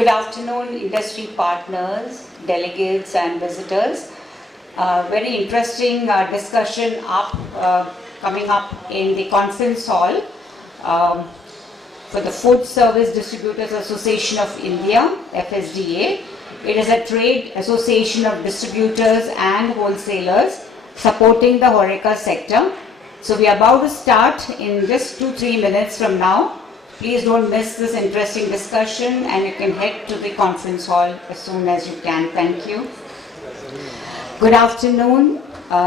Good afternoon, industry partners, delegates and visitors. Very interesting discussion coming up in the conference hall for the Food Service Distributors Association of India, FSDA. It is a trade association of distributors and wholesalers supporting the HORECA sector. So we are about to start in just 2-3 minutes from now. Please don't miss this interesting discussion, and you can head to the conference hall as soon as you can. Thank you. Good afternoon,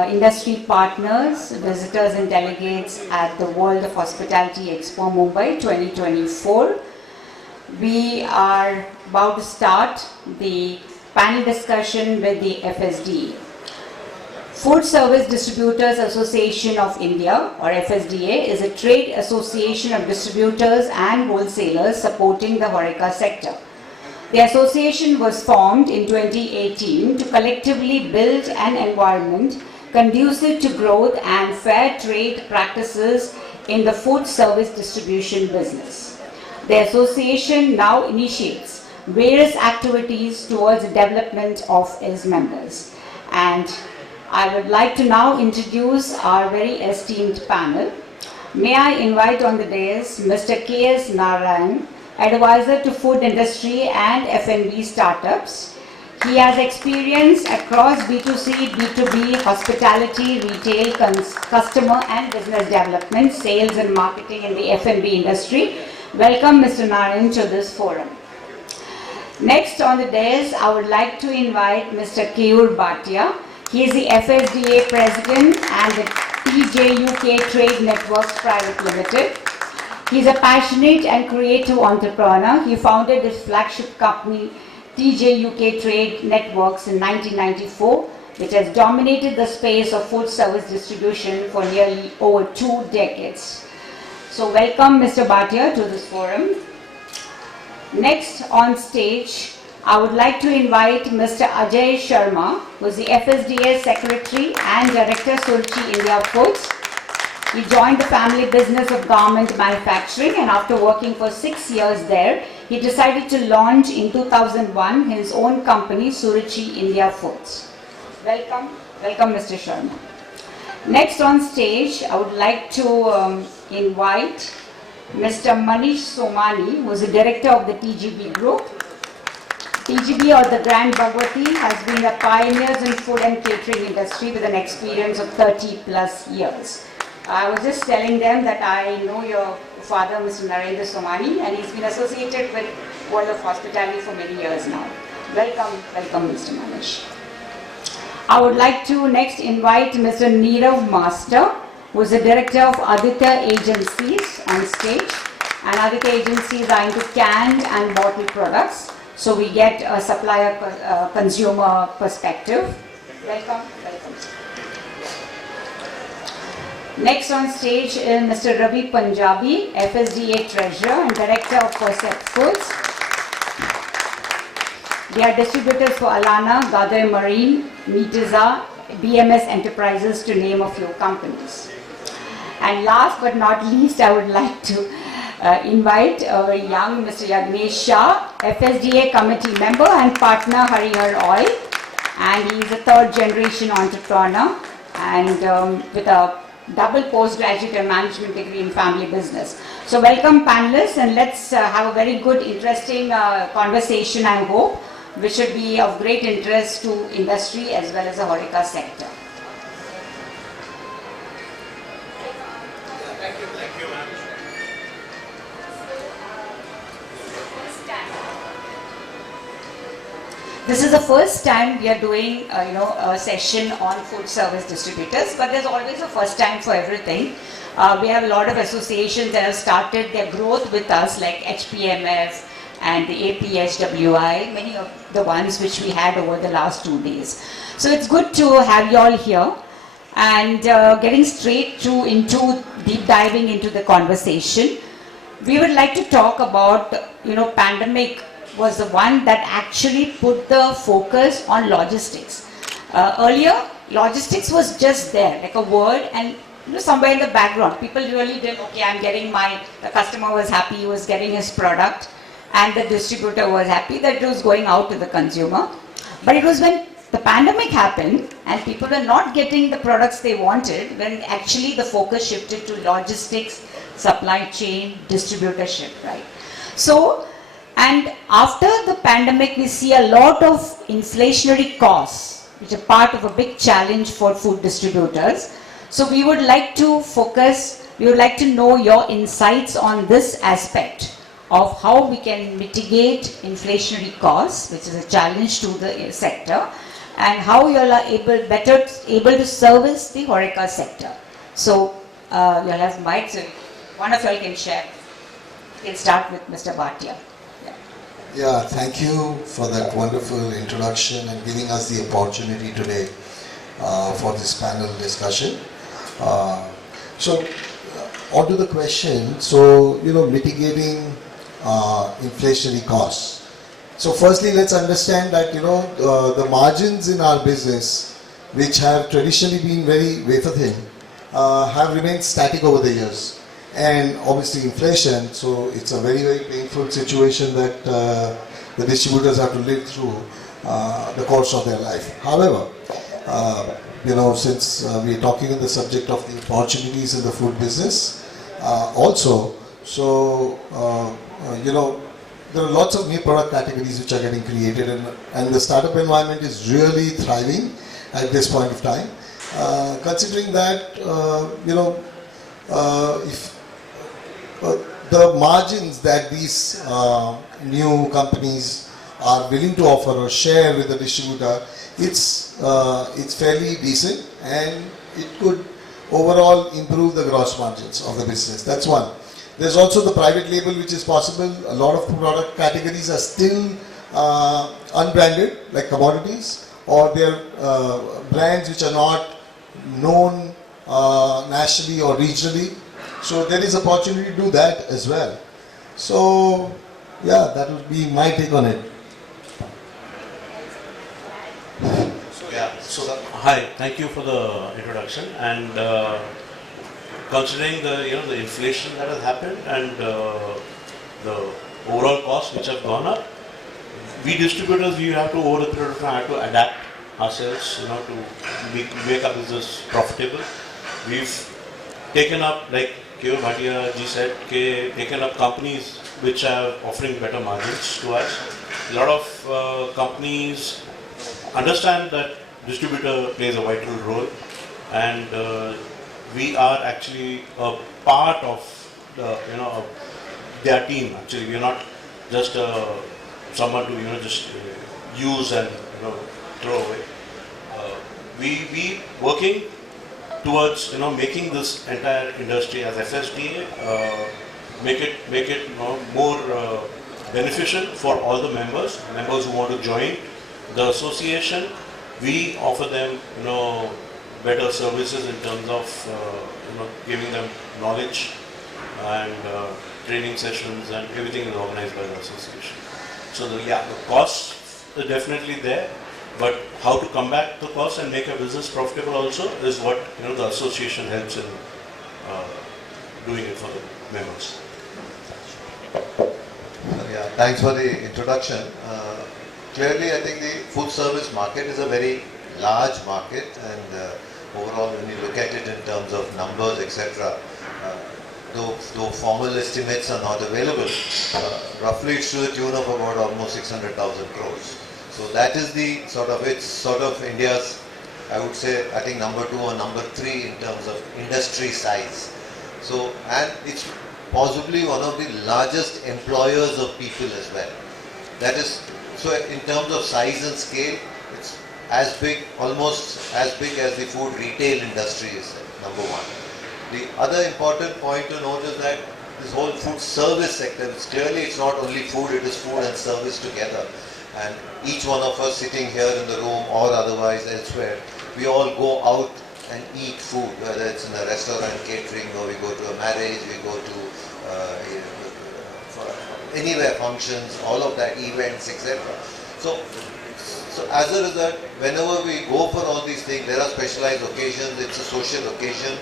industry partners, visitors and delegates at the World of Hospitality Expo Mumbai 2024. We are about to start the panel discussion with the FSDA. Food Service Distributors Association of India, or FSDA, is a trade association of distributors and wholesalers supporting the HORECA sector. The association was formed in 2018 to collectively build an environment conducive to growth and fair trade practices in the food service distribution business. The association now initiates various activities towards the development of its members. And I would like to now introduce our very esteemed panel. May I invite on the dais Mr. K.S. Narayan, advisor to food industry and F&B startups. He has experience across B2C, B2B, hospitality, retail, customer and business development, sales and marketing in the F&B industry. Welcome Mr. Narayan to this forum. Next on the dais, I would like to invite Mr. Keyur Bhatia. He is the FSDA President and the TJUK Trade Networks Private Limited. He is a passionate and creative entrepreneur. He founded his flagship company, TJUK Trade Networks, in 1994, which has dominated the space of food service distribution for nearly over 2 decades. So welcome Mr. Bhatia to this forum. Next on stage, I would like to invite Mr. Ajay Sharma, who is the FSDA Secretary and Director, Suruchi India Foods. He joined the family business of garment manufacturing, and after working for 6 years there, he decided to launch in 2001 his own company, Suruchi India Foods. Welcome Mr. Sharma. Next on stage, I would like to invite Mr. Manish Somani, who is the Director of the TGB Group. TGB, or the Grand Bhagwati, has been a pioneer in food and catering industry with an experience of 30+ years. I was just telling them that I know your father, Mr. Narendra Somani, and he's been associated with World of Hospitality for many years now. Welcome Mr. Manish. I would like to next invite Mr. Neerav Master, who is the Director of Aditya Agencies, on stage. And Aditya Agencies are into canned and bottled products. So we get a supplier consumer perspective. Welcome. Next on stage is Mr. Ravi Punjabi, FSDA Treasurer and Director of Percept Foods. They are distributors for Alana, Gadar Marine, Meetiza, BMS Enterprises, to name a few companies. And last but not least, I would like to invite our young Mr. Yagnesh Shah, FSDA committee member and partner, Harihar Oil, and he is a 3rd generation entrepreneur and with a double postgraduate and management degree in family business. So welcome panelists, and let's have a very good, interesting conversation, I hope, which should be of great interest to industry as well as the HORECA sector. This is the first time we are doing a session on food service distributors, but there's always a first time for everything. We have a lot of associations that have started their growth with us, like HPMF and the APHWI, many of the ones which we had over the last 2 days. So it's good to have you all here, and getting straight into deep diving into the conversation. We would like to talk about, pandemic was the one that actually put the focus on logistics. Earlier, logistics was just there, like a word, and somewhere in the background, people really did, okay, the customer was happy, he was getting his product, and the distributor was happy that it was going out to the consumer. But it was when the pandemic happened and people were not getting the products they wanted, when actually the focus shifted to logistics, supply chain, distributorship, right? So, and after the pandemic, we see a lot of inflationary costs, which are part of a big challenge for food distributors. So we would like to focus, we would like to know your insights on this aspect of how we can mitigate inflationary costs, which is a challenge to the sector, and how you all are better able to service the HORECA sector. So you'll have mics, so one of you all can share. We'll start with Mr. Bhatia. Yeah, thank you for that wonderful introduction and giving us the opportunity today for this panel discussion. So, on to the question. So, mitigating inflationary costs. So, firstly, let's understand that the margins in our business, which have traditionally been very wafer thin, have remained static over the years. And obviously inflation, so it's a very, very painful situation that the distributors have to live through the course of their life. However, since we are talking on the subject of the opportunities in the food business, also, so, there are lots of new product categories which are getting created, and the startup environment is really thriving at this point of time. Considering that, if the margins that these new companies are willing to offer or share with the distributor, it's fairly decent, and it could overall improve the gross margins of the business. That's one. There's also the private label, which is possible. A lot of product categories are still unbranded, like commodities, or they're brands which are not known nationally or regionally. So there is opportunity to do that as well. So yeah, that would be my take on it. So hi, thank you for the introduction. And considering the inflation that has happened and the overall costs which have gone up, we distributors, we have to over the period of time have to adapt ourselves, to make our business profitable. We've taken up, like K.O. Bhatia ji said, taken up companies which are offering better margins to us. A lot of companies understand that distributor plays a vital role, and we are actually a part of their team. Actually, we are not just someone to just use and throw away. We working towards making this entire industry as FSDA make it more beneficial for all the members who want to join the association. We offer them better services in terms of giving them knowledge, and training sessions, and everything is organized by the association. So the costs are definitely there. But how to combat the cost and make a business profitable also is what the association helps in doing it for the members. Yeah, thanks for the introduction. Clearly, I think the food service market is a very large market, and overall, when you look at it in terms of numbers, etc., though formal estimates are not available, roughly it's to the tune of about almost 600,000 crores. So that is the sort of India's, I would say, I think number 2 or number 3 in terms of industry size. So, and it's possibly one of the largest employers of people as well. That is, so in terms of size and scale, it's as big, almost as big as the food retail industry is, number 1. The other important point to note is that this whole food service sector, it's not only food, it is food and service together. And each one of us sitting here in the room or otherwise elsewhere, we all go out and eat food, whether it's in a restaurant, catering, or we go to a marriage, we go to anywhere, functions, all of that, events, etc. So as a result, whenever we go for all these things, there are specialized occasions, it's a social occasion,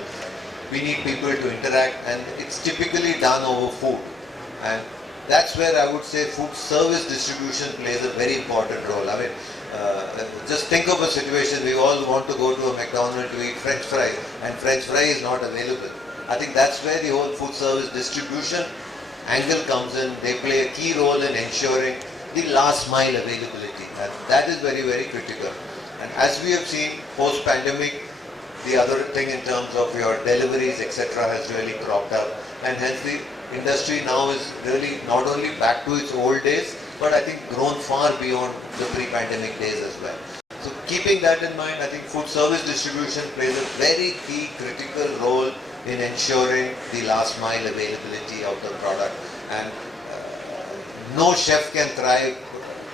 we need people to interact, and it's typically done over food. And that's where I would say food service distribution plays a very important role. I mean, just think of a situation, we all want to go to a McDonald's to eat French fries, and French fry is not available. I think that's where the whole food service distribution angle comes in. They play a key role in ensuring the last mile availability, and that is very, very critical. And as we have seen post-pandemic, the other thing in terms of your deliveries, etc., has really cropped up, and hence the industry now is really not only back to its old days, but I think grown far beyond the pre-pandemic days as well. So keeping that in mind, I think food service distribution plays a very key critical role in ensuring the last mile availability of the product, and no chef can thrive,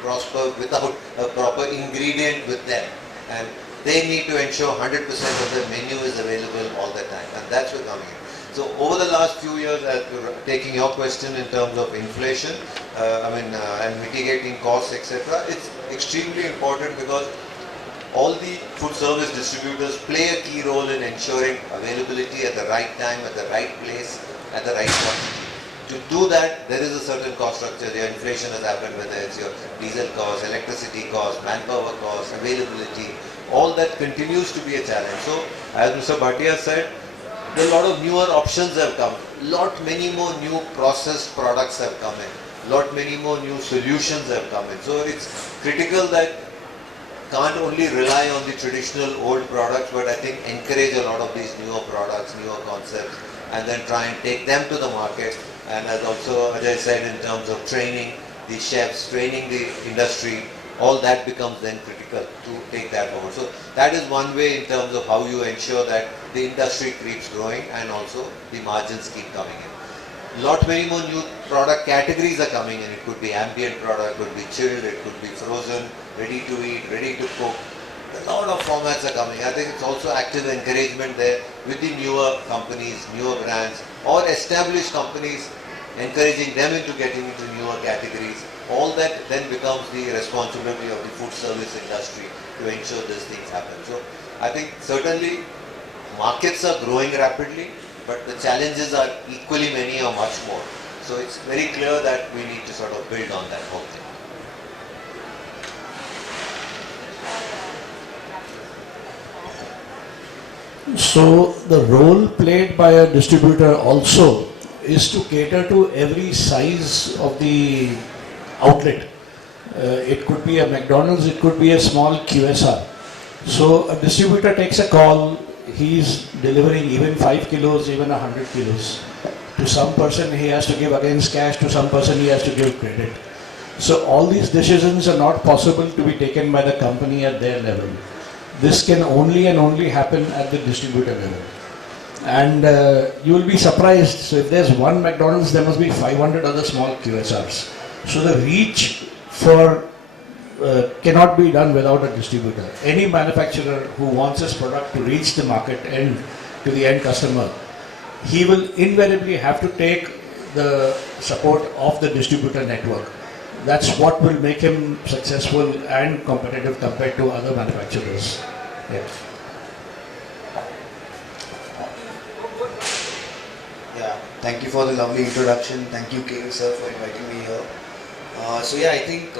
prosper without a proper ingredient with them, and they need to ensure 100% of the menu is available all the time, and that's what's coming in. So over the last few years, as taking your question in terms of inflation, and mitigating costs, etc., it's extremely important because all the food service distributors play a key role in ensuring availability at the right time, at the right place, at the right quantity. To do that, there is a certain cost structure. Your inflation has happened, whether it's your diesel cost, electricity cost, manpower cost, availability, all that continues to be a challenge. So, as Mr. Bhatia said, a lot of newer options have come. Many more new processed products have come in. Many more new solutions have come in. So, it's critical that can't only rely on the traditional old products, but I think encourage a lot of these newer products, newer concepts, and then try and take them to the market. And as also Ajay said, in terms of training the chefs, training the industry, all that becomes then critical to take that forward. So that is one way in terms of how you ensure that the industry keeps growing and also the margins keep coming in. Many more new product categories are coming in. It could be ambient product, could be chilled, it could be frozen, ready to eat, ready to cook. A lot of formats are coming. I think it's also active encouragement there with the newer companies, newer brands, or established companies, encouraging them into getting into newer categories. All that then becomes the responsibility of the food service industry to ensure these things happen. So I think certainly markets are growing rapidly, but the challenges are equally many or much more. So it's very clear that we need to sort of build on that whole thing. So the role played by a distributor also is to cater to every size of the outlet. It could be a McDonald's, it could be a small QSR. So a distributor takes a call, he's delivering even 5 kilos, even 100 kilos. To some person he has to give against cash, to some person he has to give credit. So all these decisions are not possible to be taken by the company at their level. This can only and only happen at the distributor level. And you will be surprised, so if there's one McDonald's, there must be 500 other small QSRs. So the reach cannot be done without a distributor. Any manufacturer who wants his product to reach the market and to the end customer, he will invariably have to take the support of the distributor network. That's what will make him successful and competitive compared to other manufacturers. Yeah. Yeah, thank you for the lovely introduction. Thank you, KU sir, for inviting me here. I think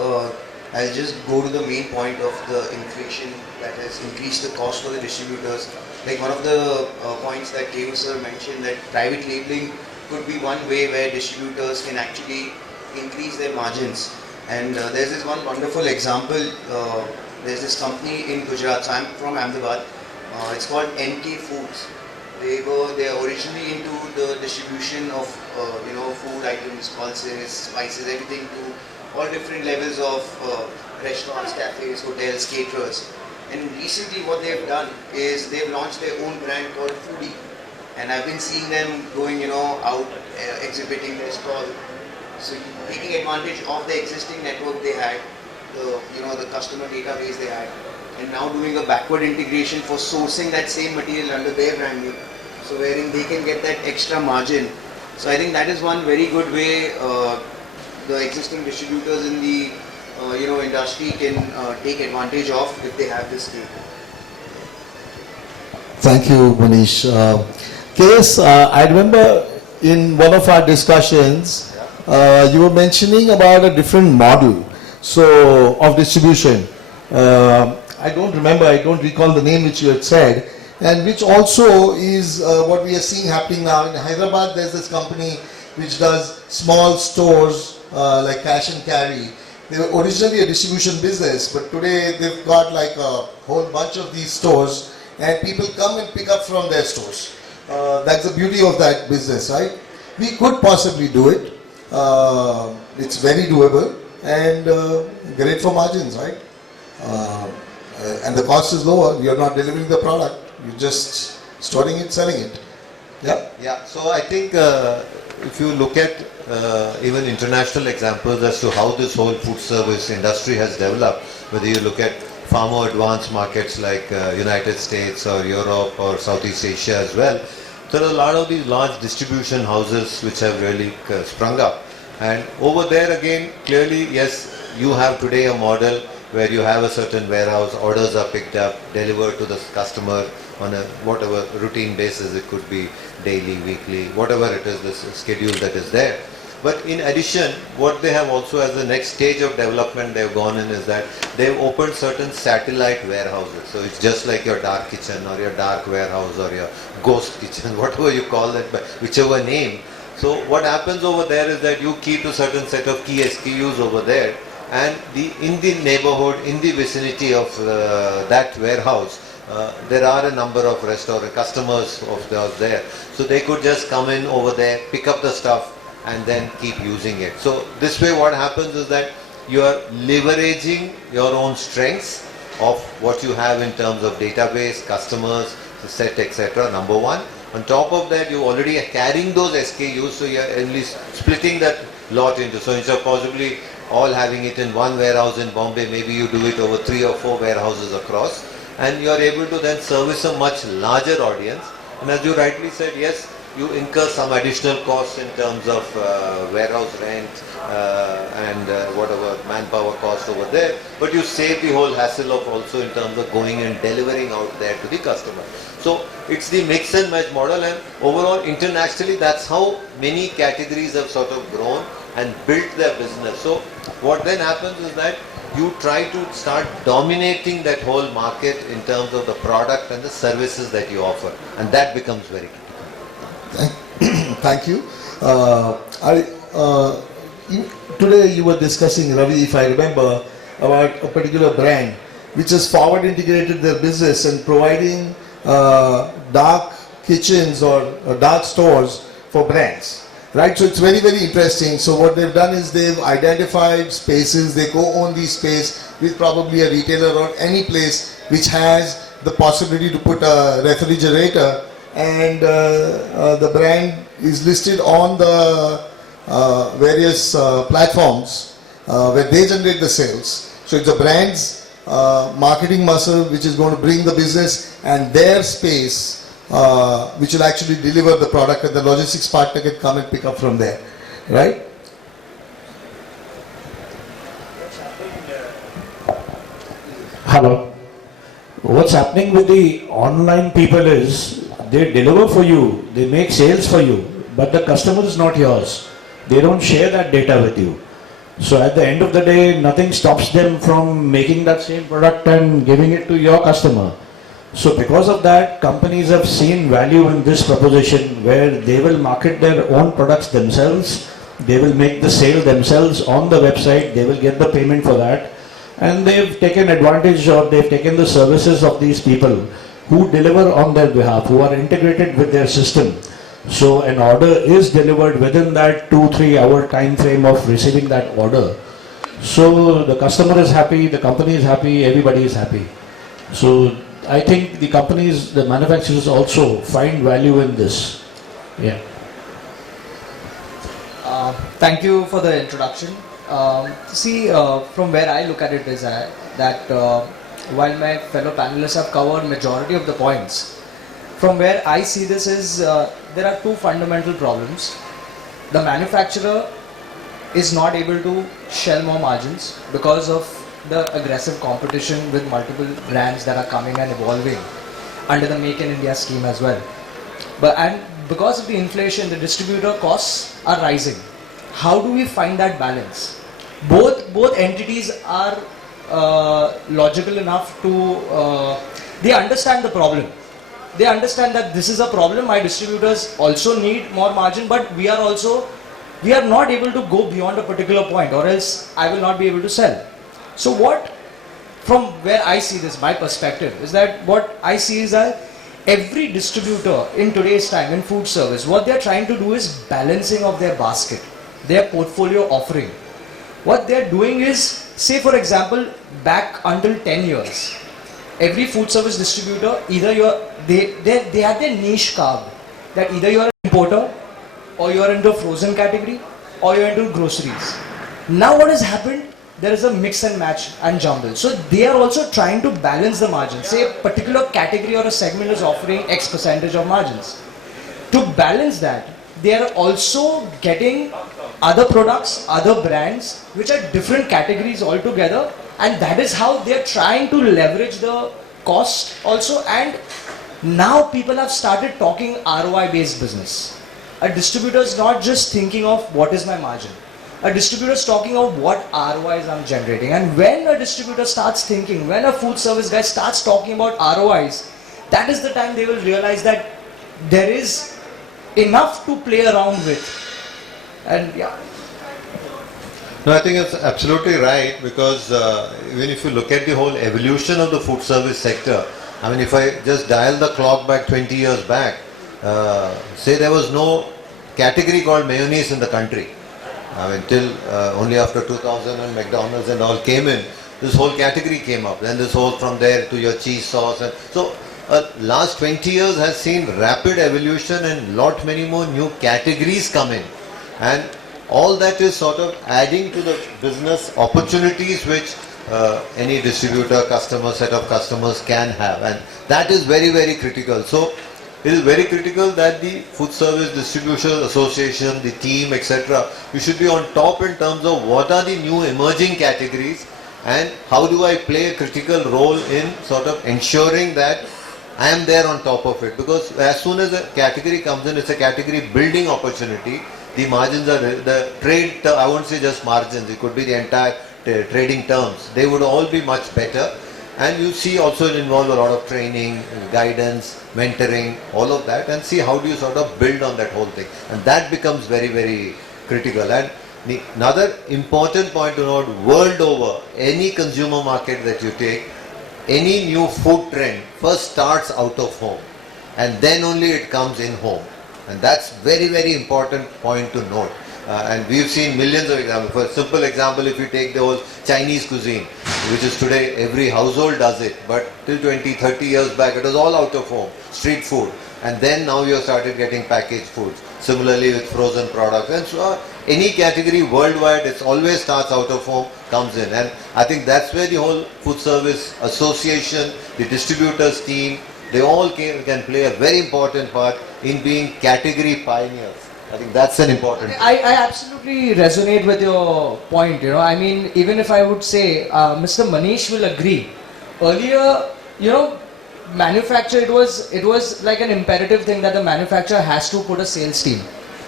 I'll just go to the main point of the inflation that has increased the cost for the distributors. Like one of the points that KU sir mentioned, that private labeling could be one way where distributors can actually increase their margins. And there's this one wonderful example. There's this company in Gujarat. So I'm from Ahmedabad. It's called NK Foods. They are originally into the distribution of food items, pulses, spices, everything to all different levels of restaurants, cafes, hotels, caterers. And recently what they've done is they've launched their own brand called Foodie. And I've been seeing them going out exhibiting their stall. So taking advantage of the existing network they had, the customer database they had, and now doing a backward integration for sourcing that same material under their brand name, so wherein they can get that extra margin. So I think that is one very good way the existing distributors in the industry can take advantage of if they have this skill. Thank you, Manish. KS, I remember in one of our discussions, you were mentioning about a different model of distribution. I don't remember, I don't recall the name which you had said, and which also is what we are seeing happening now. In Hyderabad, there's this company which does small stores like cash and carry. They were originally a distribution business, but today they've got like a whole bunch of these stores, and people come and pick up from their stores. That's the beauty of that business, right? We could possibly do it. It's very doable and great for margins, right? And the cost is lower. You're not delivering the product. You're just storing it, selling it. Yeah. Yeah, so I think if you look at even international examples as to how this whole food service industry has developed, whether you look at far more advanced markets like United States or Europe or Southeast Asia as well, there are a lot of these large distribution houses which have really sprung up. And over there again, clearly, yes, you have today a model where you have a certain warehouse, orders are picked up, delivered to the customer on a whatever routine basis. It could be daily, weekly, whatever it is, this schedule that is there. But in addition, what they have also as the next stage of development they've gone in is that they've opened certain satellite warehouses. So it's just like your dark kitchen or your dark warehouse or your ghost kitchen, whatever you call it, but whichever name. So what happens over there is that you keep a certain set of key SKUs over there, and in the neighborhood, in the vicinity of that warehouse, there are a number of restaurant customers of theirs there. So they could just come in over there, pick up the stuff, and then keep using it. So this way what happens is that you are leveraging your own strengths of what you have in terms of database, customers, set, etc. Number one. On top of that, you already are carrying those SKUs, so you are at least splitting that lot into. So instead of possibly all having it in one warehouse in Bombay, maybe you do it over 3 or 4 warehouses across, and you are able to then service a much larger audience. And as you rightly said, yes, you incur some additional costs in terms of warehouse rent and whatever manpower cost over there, but you save the whole hassle of also in terms of going and delivering out there to the customer. So it's the mix and match model, and overall internationally that's how many categories have sort of grown and built their business. So what then happens is that you try to start dominating that whole market in terms of the product and the services that you offer, and that becomes very critical. Thank you. Today you were discussing, Ravi, if I remember, about a particular brand which has forward integrated their business and providing dark kitchens or dark stores for brands. Right, so it's very, very interesting. So what they've done is they've identified spaces, they co-own the space with probably a retailer or any place which has the possibility to put a refrigerator, and the brand is listed on the various platforms where they generate the sales. So it's the brand's marketing muscle which is going to bring the business, and their space which will actually deliver the product, and the logistics partner can come and pick up from there, right? Hello. What's happening with the online people is they deliver for you, they make sales for you, but the customer is not yours. They don't share that data with you. So at the end of the day, nothing stops them from making that same product and giving it to your customer. So because of that, companies have seen value in this proposition where they will market their own products themselves, they will make the sale themselves on the website, they will get the payment for that, and they've taken advantage, or they've taken the services of these people who deliver on their behalf, who are integrated with their system. So an order is delivered within that 2-3 hour time frame of receiving that order. So the customer is happy, the company is happy, everybody is happy. So I think the companies, the manufacturers also find value in this. Yeah. Thank you for the introduction. From where I look at it is that while my fellow panelists have covered majority of the points, from where I see this is there are two fundamental problems. The manufacturer is not able to shell more margins because of the aggressive competition with multiple brands that are coming and evolving under the Make in India scheme as well. And because of the inflation, the distributor costs are rising. how do we find that balance? Both entities are logical enough to, they understand the problem. They understand that this is a problem. My distributors also need more margin, but we are not able to go beyond a particular point, or else I will not be able to sell. So from where I see this, my perspective is that what I see is that every distributor in today's time in food service, what they are trying to do is balancing of their basket, their portfolio offering. What they are doing is, say for example, back until 10 years, every food service distributor, either they had their niche carved, that either you are an importer, or you are into frozen category, or you are into groceries. Now what has happened? There is a mix and match and jumble. So they are also trying to balance the margins. Say a particular category or a segment is offering X percentage of margins. To balance that, they are also getting other products, other brands, which are different categories altogether, and that is how they are trying to leverage the cost also. And now people have started talking ROI based business. A distributor is not just thinking of what is my margin. A distributor is talking of what ROIs I'm generating. And when a distributor starts thinking, when a food service guy starts talking about ROIs, that is the time they will realize that there is enough to play around with. And yeah. No, I think it's absolutely right, because even if you look at the whole evolution of the food service sector, I mean, if I just dial the clock back 20 years back, say there was no category called mayonnaise in the country. I mean, till only after 2000 when McDonald's and all came in, this whole category came up. Then this whole from there to your cheese sauce. And so last 20 years has seen rapid evolution and lot many more new categories come in. And all that is sort of adding to the business opportunities which any distributor, customer, set of customers can have. And that is very, very critical. So it is very critical that the Food Service Distributors Association, the team, etc., you should be on top in terms of what are the new emerging categories and how do I play a critical role in sort of ensuring that I am there on top of it. Because as soon as a category comes in, it's a category building opportunity. The margins are, the trade, I won't say just margins, it could be the entire trading terms. They would all be much better. And you see also it involves a lot of training, guidance, mentoring, all of that, and see how do you sort of build on that whole thing. And that becomes very, very critical. And another important point to note, world over, any consumer market that you take, any new food trend first starts out of home and then only it comes in home. And that's very, very important point to note. And we've seen millions of examples. For a simple example, if you take the whole Chinese cuisine, which is today every household does it, but till 20, 30 years back it was all out of home, street food. And then now you have started getting packaged foods. Similarly with frozen products. And so any category worldwide, it always starts out of home, comes in. And I think that's where the whole Food Service Association, the distributors team, they all can play a very important part in being category pioneers. I think that's an important thing. I absolutely resonate with your point. I mean, even if I would say, Mr. Manish will agree. Earlier, manufacture, it was like an imperative thing that the manufacturer has to put a sales team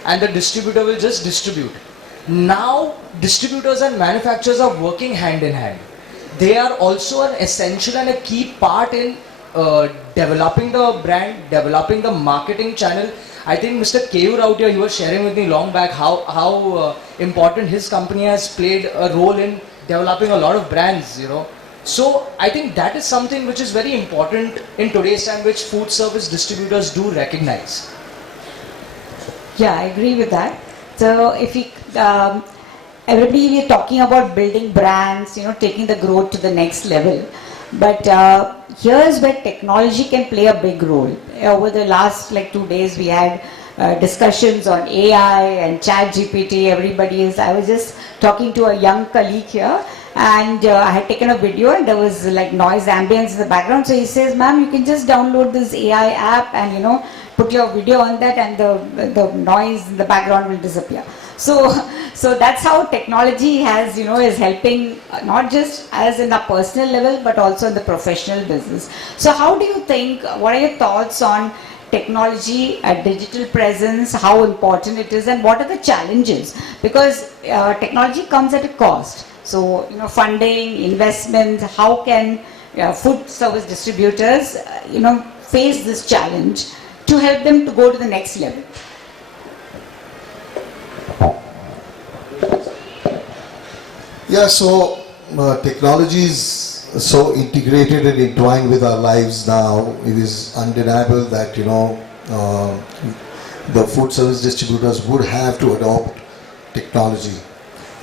and the distributor will just distribute. Now, distributors and manufacturers are working hand in hand. They are also an essential and a key part in developing the brand, developing the marketing channel. I think Mr. Keyur out here, he was sharing with me long back how important his company has played a role in developing a lot of brands, So I think that is something which is very important in today's time, which food service distributors do recognize. Yeah, I agree with that. So if we, everybody is talking about building brands, taking the growth to the next level. But here's where technology can play a big role. Over the last 2 days, we had discussions on AI and Chat GPT. I was just talking to a young colleague here, and I had taken a video, and there was noise ambience in the background. So he says, "Ma'am, you can just download this AI app and put your video on that, and the noise in the background will disappear." So that's how technology has, is helping not just as in a personal level, but also in the professional business. So how do you think, what are your thoughts on technology, a digital presence, how important it is, and what are the challenges? Because technology comes at a cost. So, funding, investment, how can food service distributors, face this challenge to help them to go to the next level? Yeah, so technology is so integrated and entwined with our lives now. It is undeniable that the food service distributors would have to adopt technology,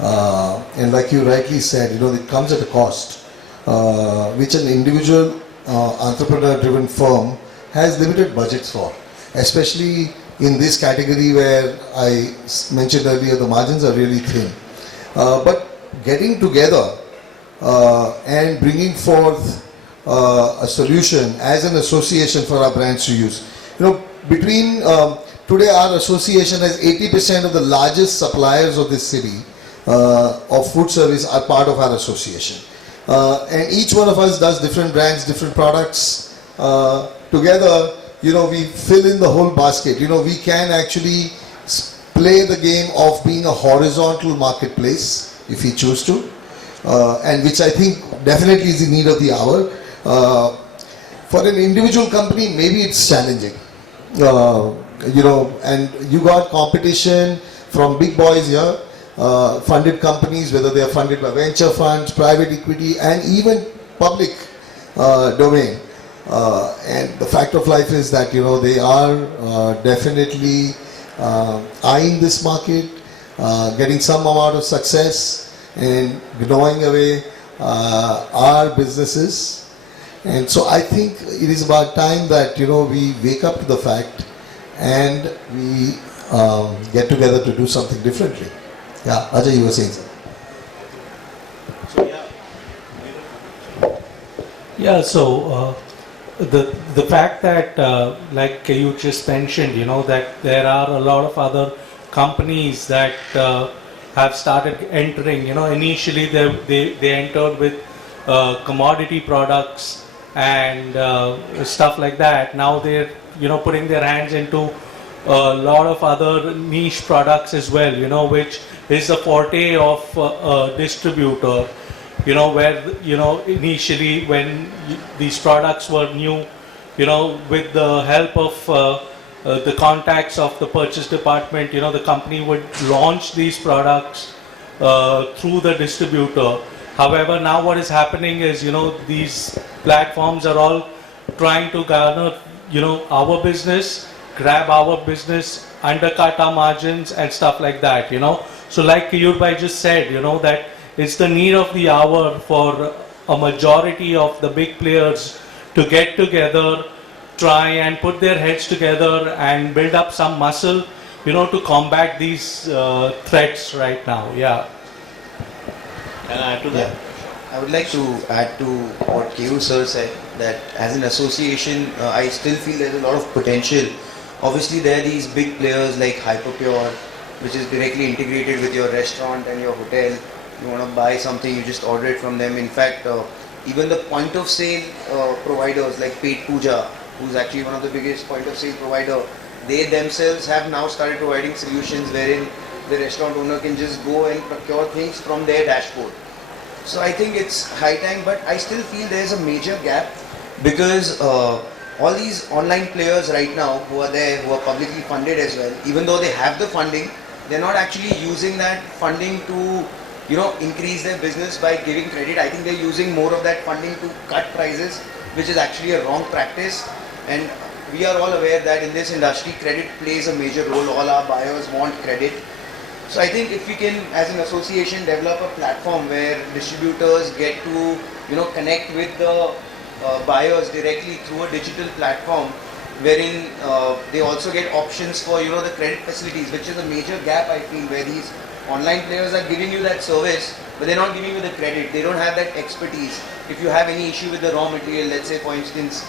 and like you rightly said, it comes at a cost, which an individual entrepreneur-driven firm has limited budgets for, especially in this category where I mentioned earlier the margins are really thin. But getting together and bringing forth a solution as an association for our brands to use. Between today our association has 80% of the largest suppliers of this city of food service are part of our association. And each one of us does different brands, different products. Together, we fill in the whole basket. We can actually play the game of being a horizontal marketplace if we choose to, and which I think definitely is the need of the hour. For an individual company, maybe it's challenging, and you got competition from big boys here, funded companies, whether they are funded by venture funds, private equity, and even public domain. And the fact of life is that they are definitely eyeing this market, getting some amount of success and gnawing away our businesses. And so I think it is about time that we wake up to the fact and we get together to do something differently. Yeah, Ajay, you were saying something. Yeah, so the fact that like you just mentioned, that there are a lot of other companies that have started entering. Initially they entered with commodity products and stuff like that. Now they're putting their hands into a lot of other niche products as well, which is the forte of a distributor. Where initially when these products were new, with the help of the contacts of the purchase department, the company would launch these products through the distributor. However, now what is happening is, these platforms are all trying to garner, our business, grab our business, undercut our margins and stuff like that, So like Keyur Bhai just said, that it's the need of the hour for a majority of the big players to get together, try and put their heads together and build up some muscle, to combat these threats right now. Yeah. Can I add to that? I would like to add to what Keyur sir said, that as an association, I still feel there's a lot of potential. Obviously, there are these big players like Hyperpure, which is directly integrated with your restaurant and your hotel. You want to buy something, you just order it from them. In fact, even the point of sale providers like Pet Puja, who's actually one of the biggest point of sale provider, they themselves have now started providing solutions wherein the restaurant owner can just go and procure things from their dashboard. So I think it's high time, but I still feel there's a major gap because all these online players right now who are there, who are publicly funded as well, even though they have the funding, they're not actually using that funding to increase their business by giving credit. I think they're using more of that funding to cut prices, which is actually a wrong practice. And we are all aware that in this industry, credit plays a major role. All our buyers want credit. So I think if we can, as an association, develop a platform where distributors get to, connect with the buyers directly through a digital platform, wherein they also get options for, the credit facilities, which is a major gap I feel, where these online players are giving you that service, but they're not giving you the credit. They don't have that expertise. If you have any issue with the raw material, let's say for instance,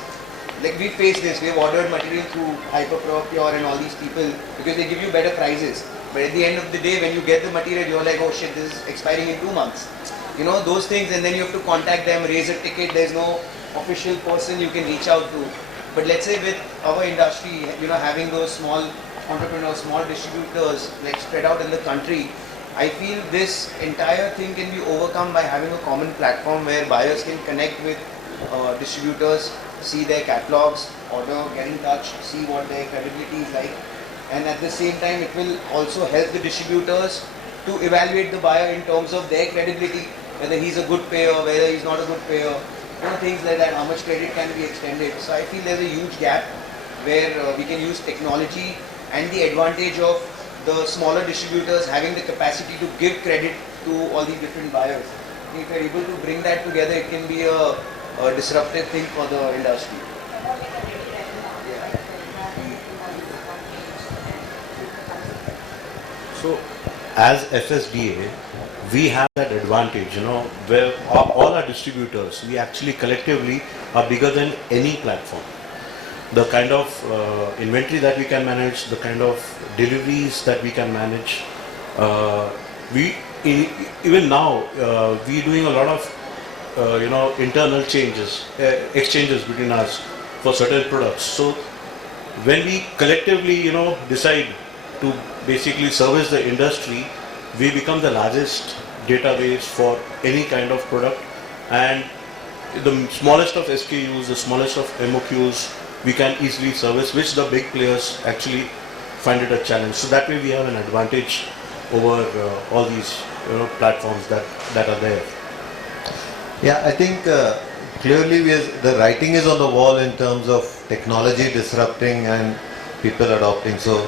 like we face this, we have ordered material through Hyperpure and all these people because they give you better prices. But at the end of the day, when you get the material, you're like, oh shit, this is expiring in 2 months. Those things, and then you have to contact them, raise a ticket, there's no official person you can reach out to. But let's say with our industry, having those small entrepreneurs, small distributors like spread out in the country, I feel this entire thing can be overcome by having a common platform where buyers can connect with distributors, see their catalogs, order, get in touch, see what their credibility is like, and at the same time it will also help the distributors to evaluate the buyer in terms of their credibility, whether he's a good payer, whether he's not a good payer, things like that, how much credit can be extended. So I feel there's a huge gap where we can use technology and the advantage of the smaller distributors having the capacity to give credit to all these different buyers. If you're able to bring that together, it can be a disruptive thing for the industry. So, as FSDA, we have that advantage, where all our distributors, we actually collectively are bigger than any platform. The kind of inventory that we can manage, the kind of deliveries that we can manage, even now, we doing a lot of, internal exchanges between us for certain products. So, when we collectively, decide to basically service the industry, we become the largest database for any kind of product, and the smallest of SKUs, the smallest of MOQs, we can easily service, which the big players actually find it a challenge. So that way we have an advantage over all these platforms that are there. Yeah, I think clearly the writing is on the wall in terms of technology disrupting and people adopting. So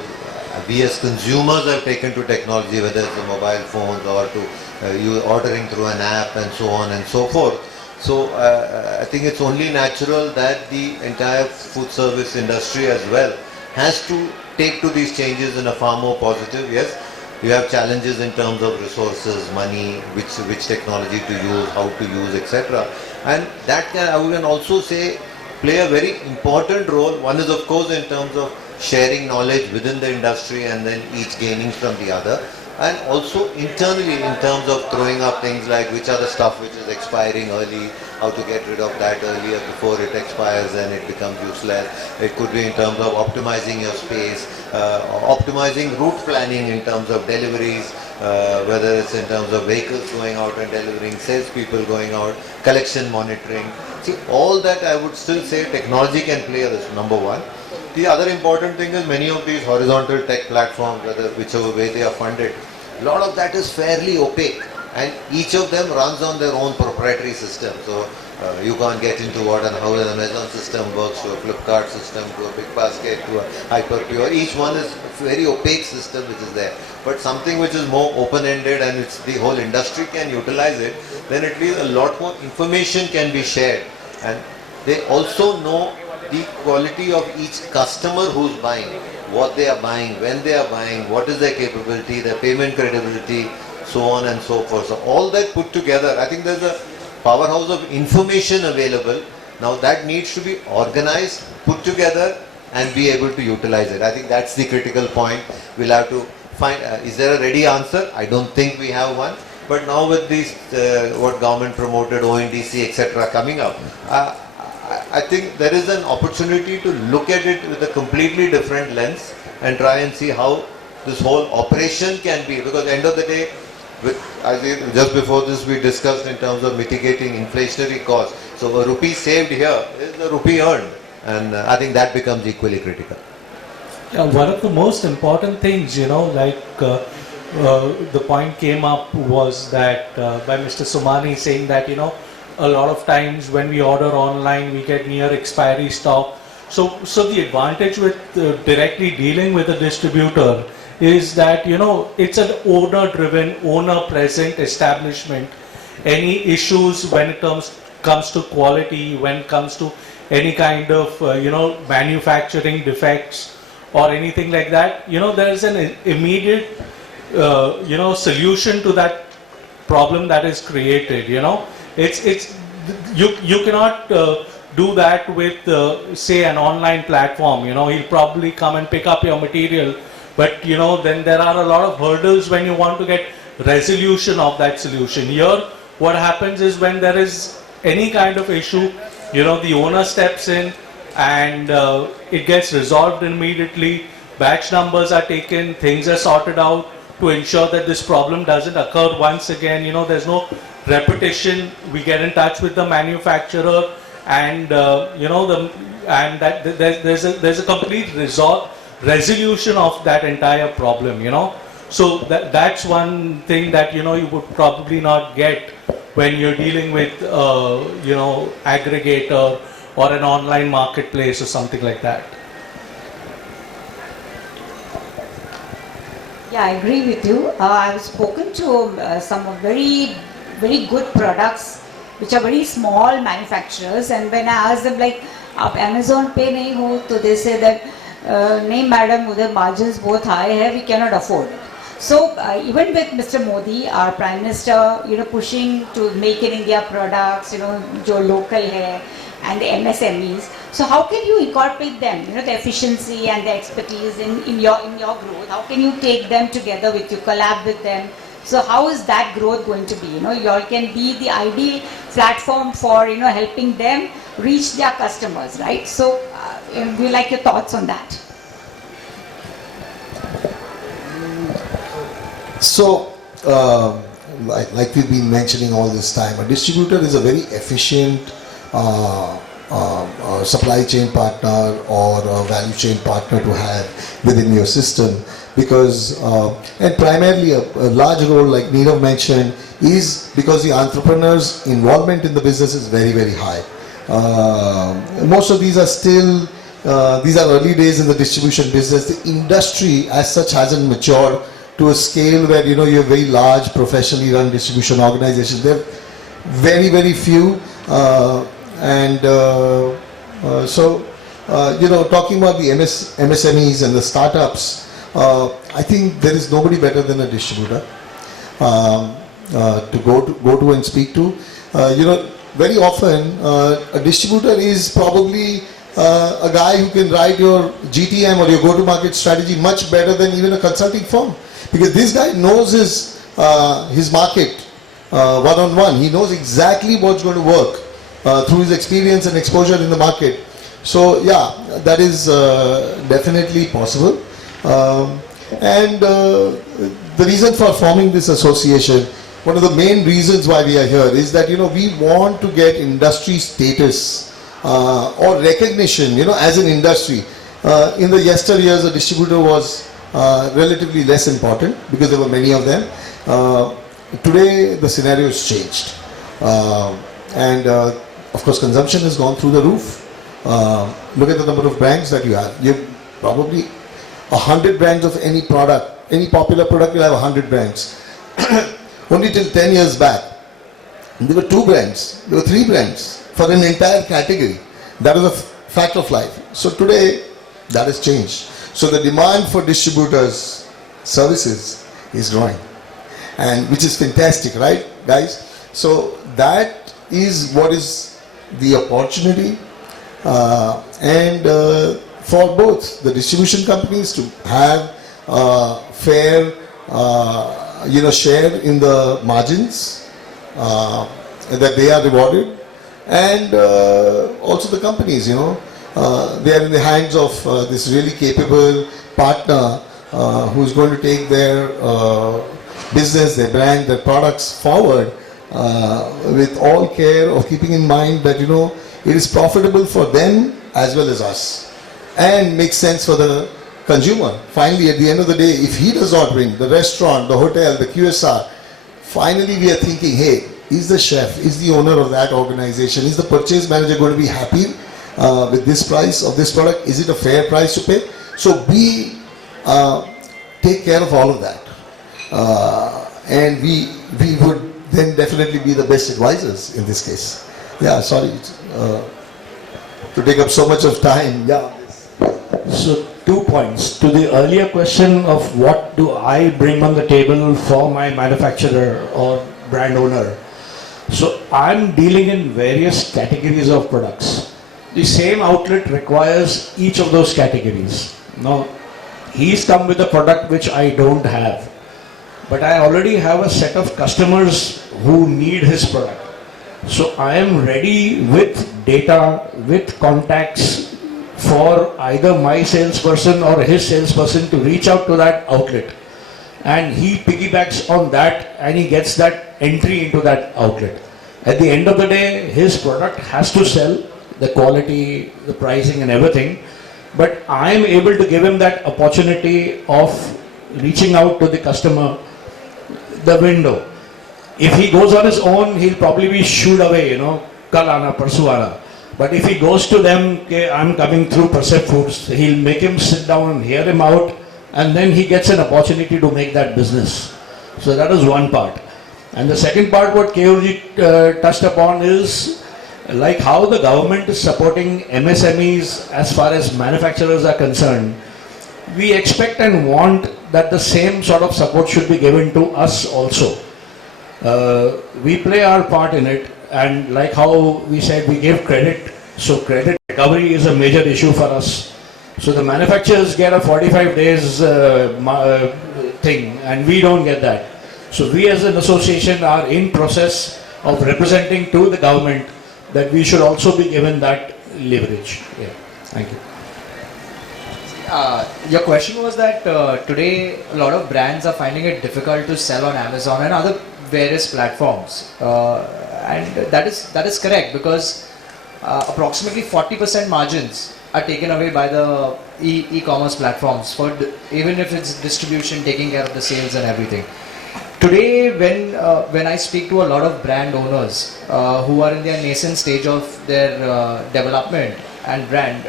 we as consumers have taken to technology, whether it's the mobile phones or to you ordering through an app and so on and so forth. So I think it's only natural that the entire food service industry as well has to take to these changes in a far more positive. Yes, you have challenges in terms of resources, money, which technology to use, how to use, etc. And that can, I would also say, play a very important role. One is of course in terms of sharing knowledge within the industry and then each gaining from the other, and also internally in terms of throwing up things like which are the stuff which is expiring early, how to get rid of that earlier before it expires and it becomes useless. It could be in terms of optimizing your space, optimizing route planning in terms of deliveries, whether it's in terms of vehicles going out and delivering, salespeople going out, collection monitoring. See, all that I would still say technology can play this, number one. The other important thing is many of these horizontal tech platforms, whichever way they are funded, a lot of that is fairly opaque, and each of them runs on their own proprietary system. So you can't get into what and how an Amazon system works, to a Flipkart system, to a Big Basket, to a Hyperpure. Each one is a very opaque system which is there. But something which is more open-ended and it's the whole industry can utilize it, then at least a lot more information can be shared. And they also know the quality of each customer who's buying, what they are buying, when they are buying, what is their capability, their payment credibility, so on and so forth. So all that put together, I think there's a powerhouse of information available. Now that needs to be organized, put together and be able to utilize it. I think that's the critical point. We'll have to find, is there a ready answer? I don't think we have one. But now with these, what government promoted, ONDC, etc. coming up, I think there is an opportunity to look at it with a completely different lens and try and see how this whole operation can be, because at the end of the day, just before this we discussed in terms of mitigating inflationary costs. So a rupee saved here is a rupee earned, and I think that becomes equally critical. Yeah, one of the most important things, the point came up was that by Mr. Somani saying that, a lot of times when we order online, we get near expiry stock. So the advantage with directly dealing with a distributor is that, it's an owner-driven, owner-present establishment. Any issues when it comes to quality, when it comes to any kind of, manufacturing defects or anything like that, there is an immediate, solution to that problem that is created, You cannot do that with, say, an online platform. He'll probably come and pick up your material, but then there are a lot of hurdles when you want to get resolution of that solution. Here, what happens is when there is any kind of issue, the owner steps in, and it gets resolved immediately. Batch numbers are taken, things are sorted out to ensure that this problem doesn't occur once again. There's no repetition. We get in touch with the manufacturer, and there's a complete resolution of that entire problem. So that's one thing that you would probably not get when you're dealing with aggregator or an online marketplace or something like that. Yeah, I agree with you. I've spoken to some of very good products which are very small manufacturers, and when I ask them like, "आप Amazon पे नहीं हो?" तो they say that, "नहीं madam, उधर margins बहुत high है, we cannot afford." So even with Mr. Modi, our Prime Minister, pushing to make in India products, जो local है, and the MSMEs. So how can you incorporate them, the efficiency and the expertise in your growth? How can you take them together with you, collab with them? So how is that growth going to be? You all can be the ideal platform for, helping them reach their customers, right? So we like your thoughts on that. So, like we've been mentioning all this time, a distributor is a very efficient supply chain partner or a value chain partner to have within your system, because and primarily a large role, like Neerav mentioned, is because the entrepreneur's involvement in the business is very, very high. Most of these are still these are early days in the distribution business. The industry as such hasn't matured to a scale where you have very large professionally run distribution organizations. They're very, very few, talking about the MSMEs and the startups, I think there is nobody better than a distributor to go to and speak to. Very often a distributor is probably a guy who can write your GTM or your go-to-market strategy much better than even a consulting firm, because this guy knows his market one-on-one. He knows exactly what's going to work through his experience and exposure in the market. So yeah, that is definitely possible. The reason for forming this association, one of the main reasons why we are here is that we want to get industry status or recognition, as an industry. In the yesteryears, a distributor was relatively less important because there were many of them. Today the scenario has changed, and of course consumption has gone through the roof. Look at the number of brands that you have. You have probably 100 brands of any product, any popular product. You have 100 brands. Only till 10 years back, there were 2 brands, there were 3 brands for an entire category. That was a fact of life. So today, that has changed. So the demand for distributors' services is growing, and which is fantastic, right, guys? So that is what is the opportunity, for both the distribution companies to have fair, share in the margins that they are rewarded, and also the companies, they are in the hands of this really capable partner who is going to take their business, their brand, their products forward with all care of keeping in mind that it is profitable for them as well as us, and makes sense for the consumer. Finally, at the end of the day, if he does not win, the restaurant, the hotel, the QSR, finally we are thinking, hey, is the chef, is the owner of that organization, is the purchase manager going to be happy with this price of this product? Is it a fair price to pay? So we take care of all of that, and we would then definitely be the best advisors in this case. Yeah, sorry to take up so much of time. Yeah. So 2 points. To the earlier question of what do I bring on the table for my manufacturer or brand owner. So I'm dealing in various categories of products. The same outlet requires each of those categories. Now, he's come with a product which I don't have, but I already have a set of customers who need his product. So I am ready with data, with contacts, for either my salesperson or his salesperson to reach out to that outlet. And he piggybacks on that and he gets that entry into that outlet. At the end of the day, his product has to sell, the quality, the pricing and everything. But I am able to give him that opportunity of reaching out to the customer, the window. If he goes on his own, he'll probably be shooed away, kal aana, parsu aana. But if he goes to them, okay, I'm coming through Percept Foods, he'll make him sit down and hear him out, and then he gets an opportunity to make that business. So that is one part. And the second part, what KOG touched upon is like how the government is supporting MSMEs as far as manufacturers are concerned. We expect and want that the same sort of support should be given to us also. We play our part in it, and like how we said, we give credit. So credit recovery is a major issue for us. So the manufacturers get a 45 days thing, and we don't get that. So we as an association are in process of representing to the government that we should also be given that leverage. Yeah. Thank you. Your question was that today a lot of brands are finding it difficult to sell on Amazon and other various platforms, and that is correct, because approximately 40% margins are taken away by the e-commerce platforms for even if it's distribution, taking care of the sales and everything. Today, when I speak to a lot of brand owners who are in their nascent stage of their development and brand,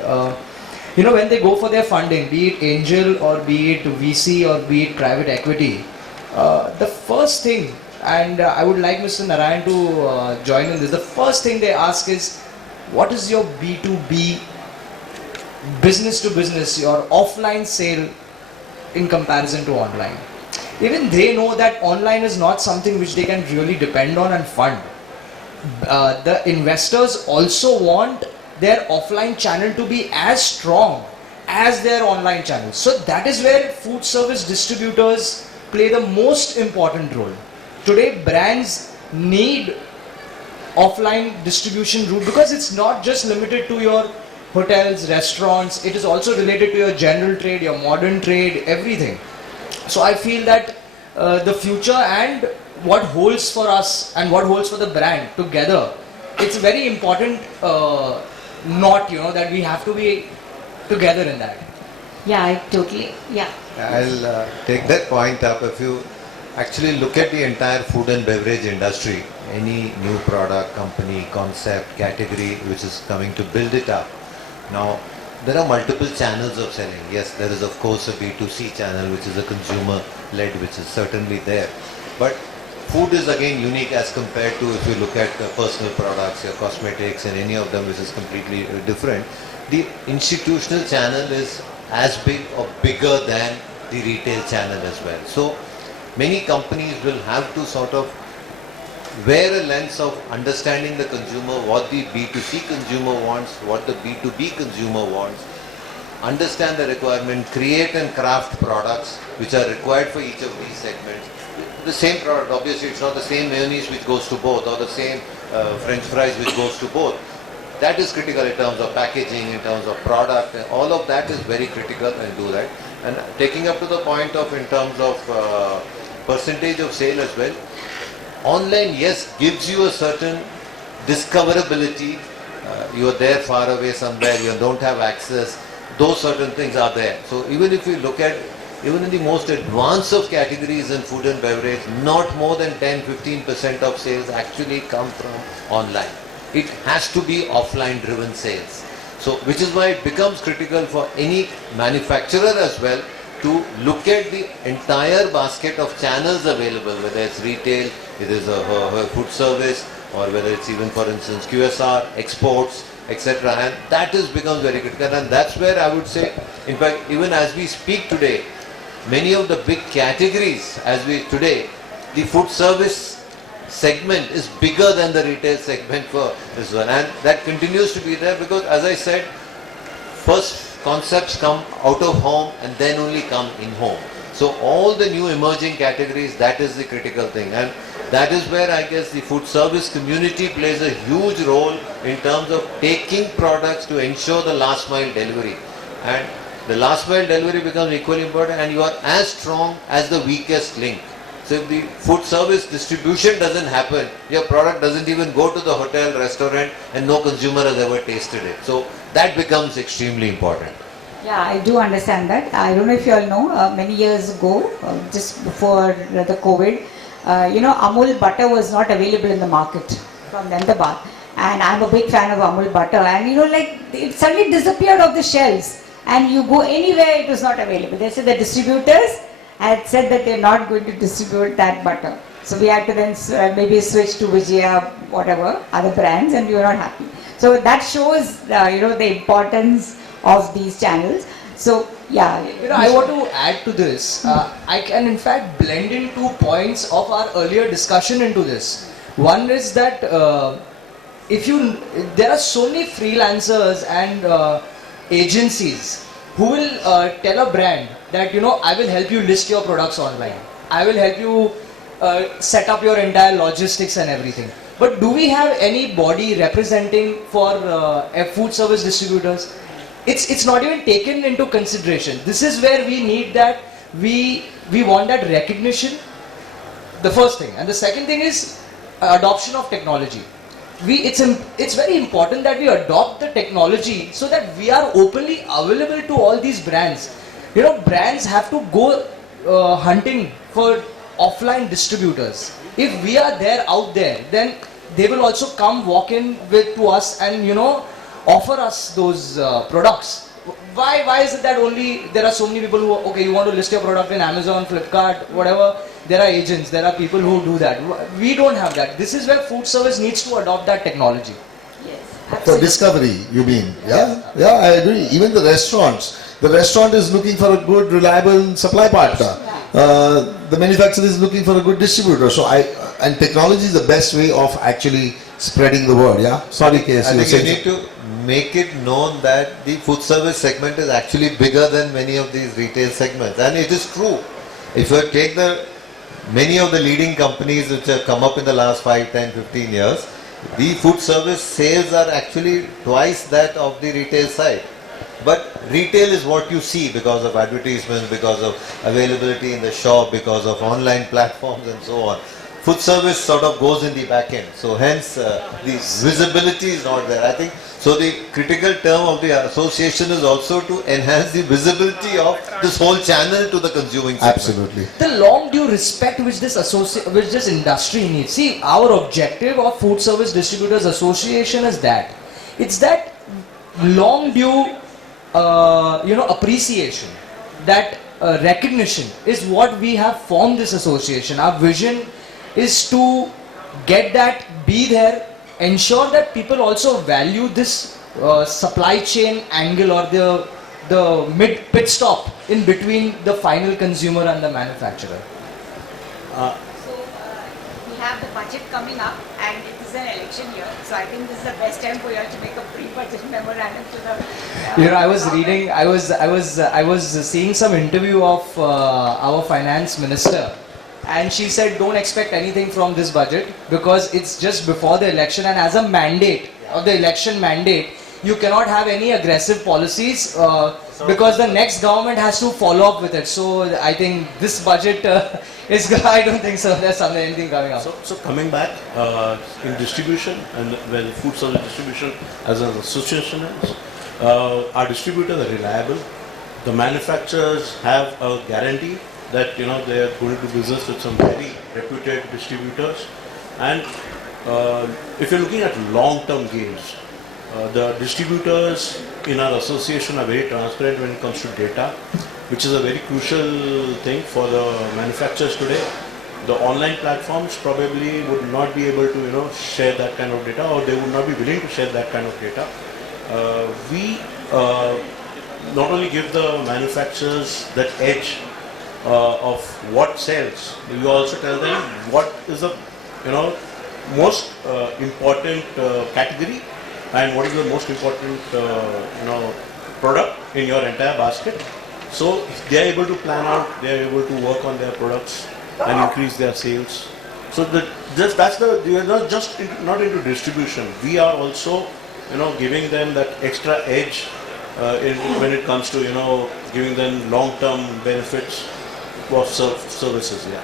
when they go for their funding, be it angel or be it VC or be it private equity, the first thing, and I would like Mr. Narayan to join in this, the first thing they ask is, what is your B2B, business to business, your offline sale in comparison to online? Even they know that online is not something which they can really depend on and fund. The investors also want their offline channel to be as strong as their online channel. So that is where food service distributors play the most important role. Today brands need offline distribution route, because it's not just limited to your hotels, restaurants, it is also related to your general trade, your modern trade, everything. So I feel that the future and what holds for us and what holds for the brand together, it's very important that we have to be together in that. Yeah, I totally, yeah. I'll take that point up. If you actually look at the entire food and beverage industry, any new product, company, concept, category which is coming to build it up, now there are multiple channels of selling. Yes, there is of course a B2C channel which is a consumer led, which is certainly there. But food is again unique as compared to if you look at personal products, your cosmetics and any of them, which is completely different. The institutional channel is as big or bigger than the retail channel as well. So many companies will have to sort of wear a lens of understanding the consumer, what the B2C consumer wants, what the B2B consumer wants, understand the requirement, create and craft products which are required for each of these segments. The same product, obviously it's not the same mayonnaise which goes to both, or the same French fries which goes to both. That is critical in terms of packaging, in terms of product, and all of that is very critical and do that. And taking up to the point of in terms of percentage of sale as well, online, yes, gives you a certain discoverability. You are there far away somewhere, you don't have access, those certain things are there. So even if you look at, even in the most advanced of categories in food and beverage, not more than 10-15% of sales actually come from online. It has to be offline driven sales. So which is why it becomes critical for any manufacturer as well to look at the entire basket of channels available, whether it's retail, it is a food service, or whether it's even, for instance, QSR, exports, etc. And that is becomes very critical, and that's where I would say, in fact, even as we speak today, many of the big categories today, the food service segment is bigger than the retail segment for this one, and that continues to be there because, as I said, first concepts come out of home and then only come in home. So all the new emerging categories, that is the critical thing. And that is where I guess the food service community plays a huge role in terms of taking products to ensure the last mile delivery. And the last mile delivery becomes equally important, and you are as strong as the weakest link. So if the food service distribution doesn't happen, your product doesn't even go to the hotel, restaurant, and no consumer has ever tasted it. So that becomes extremely important. Yeah, I do understand that. I don't know if you all know, many years ago, just before the COVID, Amul butter was not available in the market from Ahmedabad. And I'm a big fan of Amul butter. And it suddenly disappeared off the shelves. And you go anywhere, it was not available. They said the distributors had said that they're not going to distribute that butter. So we had to then maybe switch to Vijaya, whatever, other brands, and we were not happy. So that shows, the importance of these channels. So, yeah. I want to add to this. I can in fact blend in 2 points of our earlier discussion into this. One is that there are so many freelancers and agencies who will tell a brand that, I will help you list your products online. I will help you set up your entire logistics and everything. But do we have any body representing for food service distributors? It's not even taken into consideration. This is where we need that, we want that recognition, the first thing. And the second thing is adoption of technology. It's very important that we adopt the technology so that we are openly available to all these brands. Brands have to go hunting for offline distributors. If we are there out there, then they will also come walk in to us and offer us those products. Why is it that only there are so many people who, okay, you want to list your product in Amazon, Flipkart, whatever, there are agents, there are people who do that. We don't have that. This is where food service needs to adopt that technology. Yes, For absolutely. discovery, you mean? Yeah, I agree. Even the restaurants. The restaurant is looking for a good, reliable supply partner. The manufacturer is looking for a good distributor. And technology is the best way of actually spreading the word. Yeah. Sorry, KS. I think you need to make it known that the food service segment is actually bigger than many of these retail segments, and it is true. If you take many of the leading companies which have come up in the last 5, 10, 15 years, the food service sales are actually twice that of the retail side. But retail is what you see because of advertisements, because of availability in the shop, because of online platforms and so on. Food service sort of goes in the back end. So hence the visibility is not there. I think so the critical term of the association is also to enhance the visibility of this whole channel to the consuming segment. Absolutely. The long due respect which this industry needs. See, our objective of Food Service Distributors Association is that. It's that long due appreciation, that recognition is what we have formed this association. Our vision is to get that, be there, ensure that people also value this supply chain angle or the mid pit stop in between the final consumer and the manufacturer. So we have the budget coming up, and it is an election year. So I think this is the best time for you all to make a pre-budget memorandum to the. I was reading. I was seeing some interview of our finance minister, and she said, "Don't expect anything from this budget because it's just before the election, and as a mandate of the election mandate, you cannot have any aggressive policies because the next government has to follow up with it." So I think this budget is. I don't think so. There's anything coming up. So coming back in distribution and food service distribution as an association is, our distributors are reliable. The manufacturers have a guarantee that they are going to do business with some very reputed distributors, and if you're looking at long-term gains, the distributors in our association are very transparent when it comes to data, which is a very crucial thing for the manufacturers today. The online platforms probably would not be able to share that kind of data, or they would not be willing to share that kind of data. We not only give the manufacturers that edge of what sells, we also tell them what is the most important category and what is the most important product in your entire basket, So they are able to plan out, they are able to work on their products and increase their sales. So we are not just not into distribution. We are also, giving them that extra edge when it comes to, giving them long-term benefits of services. Yeah.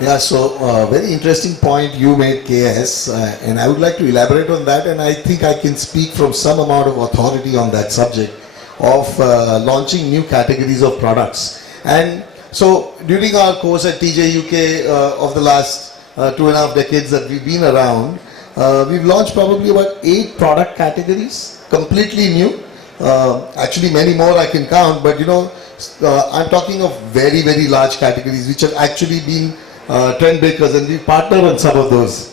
Yeah, so very interesting point you made, KS, and I would like to elaborate on that, and I think I can speak from some amount of authority on that subject of launching new categories of products. And so during our course at TJ UK of the last 2.5 decades that we've been around, we've launched probably about 8 product categories, completely new. Actually many more I can count, but I'm talking of very, very large categories which have actually been trend breakers, and we partner on some of those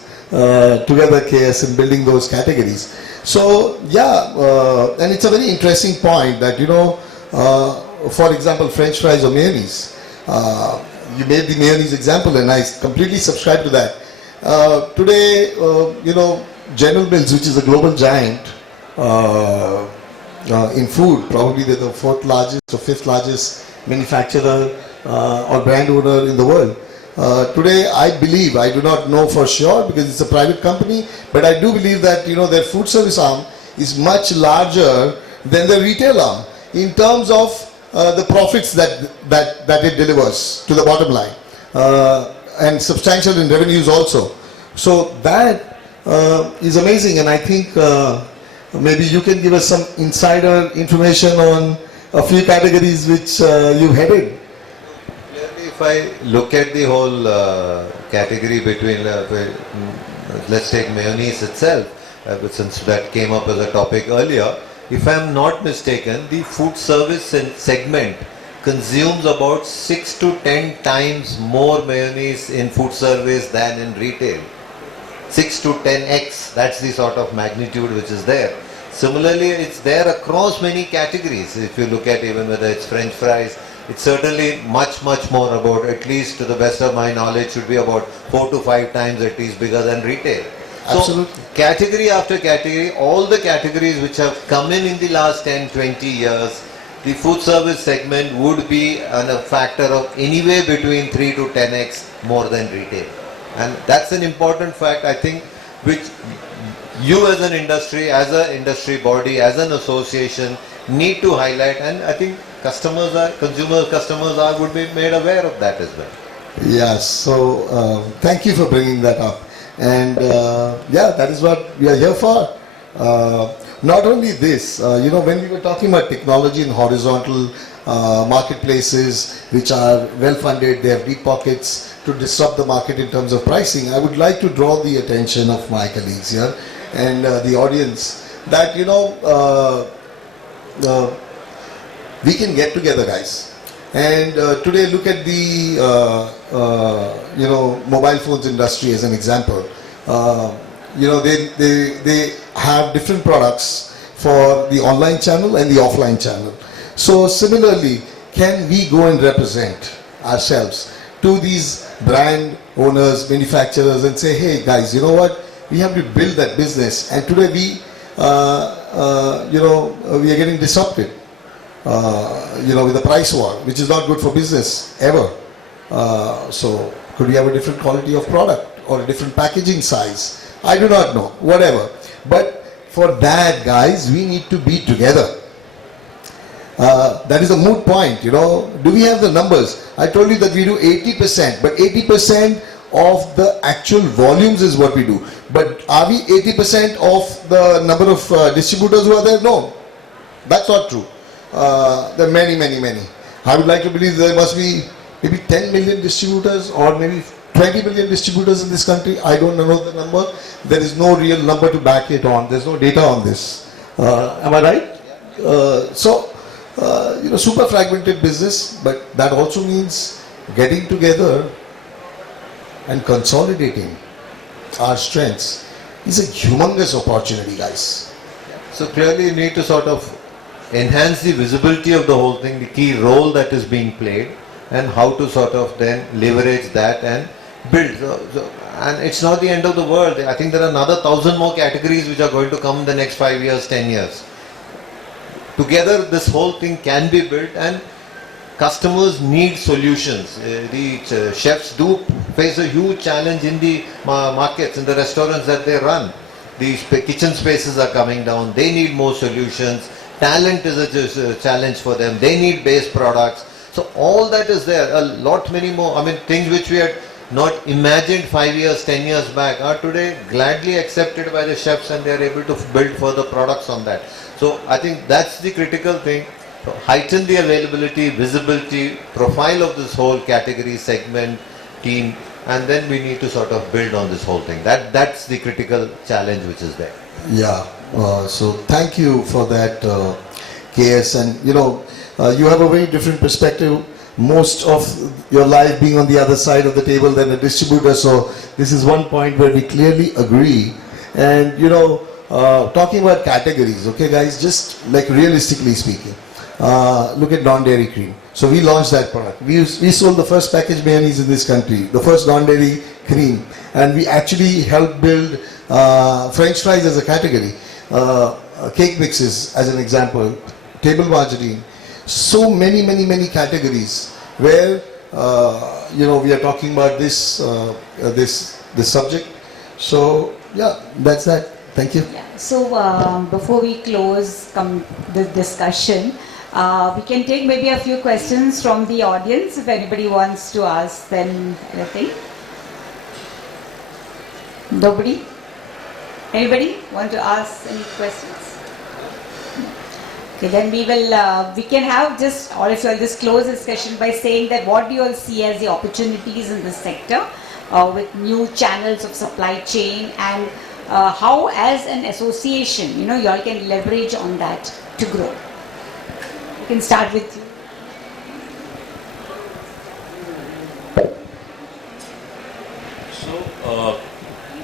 together, KS, in building those categories. So yeah, and it's a very interesting point that for example, French fries or mayonnaise. You made the mayonnaise example, and I completely subscribe to that. Today, General Mills, which is a global giant in food, probably they're the 4th largest or 5th largest manufacturer or brand owner in the world. Today, I believe, I do not know for sure because it's a private company, but I do believe that their food service arm is much larger than the retail arm in terms of the profits that it delivers to the bottom line, and substantial in revenues also. So that is amazing, and I think maybe you can give us some insider information on a few categories which you headed. If I look at the whole category between, let's take mayonnaise itself, since that came up as a topic earlier, if I am not mistaken, the food service segment consumes about 6 to 10 times more mayonnaise in food service than in retail. 6 to 10x, that's the sort of magnitude which is there. Similarly, it's there across many categories. If you look at even whether it's French fries, it's certainly much more about, at least to the best of my knowledge, should be about 4 to 5 times at least bigger than retail. Absolutely. So category after category, all the categories which have come in the last 10, 20 years, the food service segment would be a factor of anywhere between 3 to 10x more than retail. And that's an important fact, I think, which you as an industry body, as an association need to highlight, and I think customers would be made aware of that as well. Yes, so thank you for bringing that up. And yeah, that is what we are here for. Not only this, when we were talking about technology and horizontal marketplaces which are well funded, they have deep pockets to disrupt the market in terms of pricing, I would like to draw the attention of my colleagues here and the audience that we can get together, guys. And today, look at the mobile phones industry as an example. They have different products for the online channel and the offline channel. So similarly, can we go and represent ourselves to these brand owners, manufacturers, and say, hey guys, you know what? We have to build that business, and today we are getting disrupted. With the price war, which is not good for business ever. So could we have a different quality of product or a different packaging size? I do not know, whatever. But for that, guys, we need to be together. That is a moot point, Do we have the numbers? I told you that we do 80%, but 80% of the actual volumes is what we do. But are we 80% of the number of distributors who are there? No, that's not true. There are many. I would like to believe there must be maybe 10 million distributors or maybe 20 million distributors in this country. I don't know the number. There is no real number to back it on. There's no data on this. Am I right? Super fragmented business, but that also means getting together and consolidating our strengths is a humongous opportunity, guys. So clearly you need to sort of enhance the visibility of the whole thing, the key role that is being played, and how to sort of then leverage that and build. And it's not the end of the world. I think there are another 1,000 more categories which are going to come in the next 5 years, 10 years. together this whole thing can be built, and customers need solutions. The chefs do face a huge challenge in the markets, in the restaurants that they run. The kitchen spaces are coming down, they need more solutions. Talent is a challenge for them, they need base products. So all that is there, a lot many more, I mean things which we had not imagined 5 years, 10 years back are today gladly accepted by the chefs, and they are able to build further products on that. So I think that's the critical thing. So heighten the availability, visibility, profile of this whole category, segment, team, and then we need to sort of build on this whole thing. That's the critical challenge which is there. Yeah, so thank you for that, KS. And you know, you have a very different perspective, most of your life being on the other side of the table than a distributor. So this is one point where we clearly agree. And you know, talking about categories, okay guys, just like realistically speaking, look at non-dairy cream. So we launched that product. We sold the first packaged mayonnaise in this country, the first non-dairy cream, and we actually helped build French fries as a category, cake mixes as an example, table margarine. So many categories where you know, we are talking about this this subject. So yeah, that's that. Thank you. Yeah. So before we close the discussion, we can take maybe a few questions from the audience if anybody wants to ask them anything. Nobody? Anybody want to ask any questions? Okay, then we can have just, or if you'll just close this session by saying that what do you all see as the opportunities in this sector with new channels of supply chain, and how as an association, you know, you all can leverage on that to grow. We can start with you. So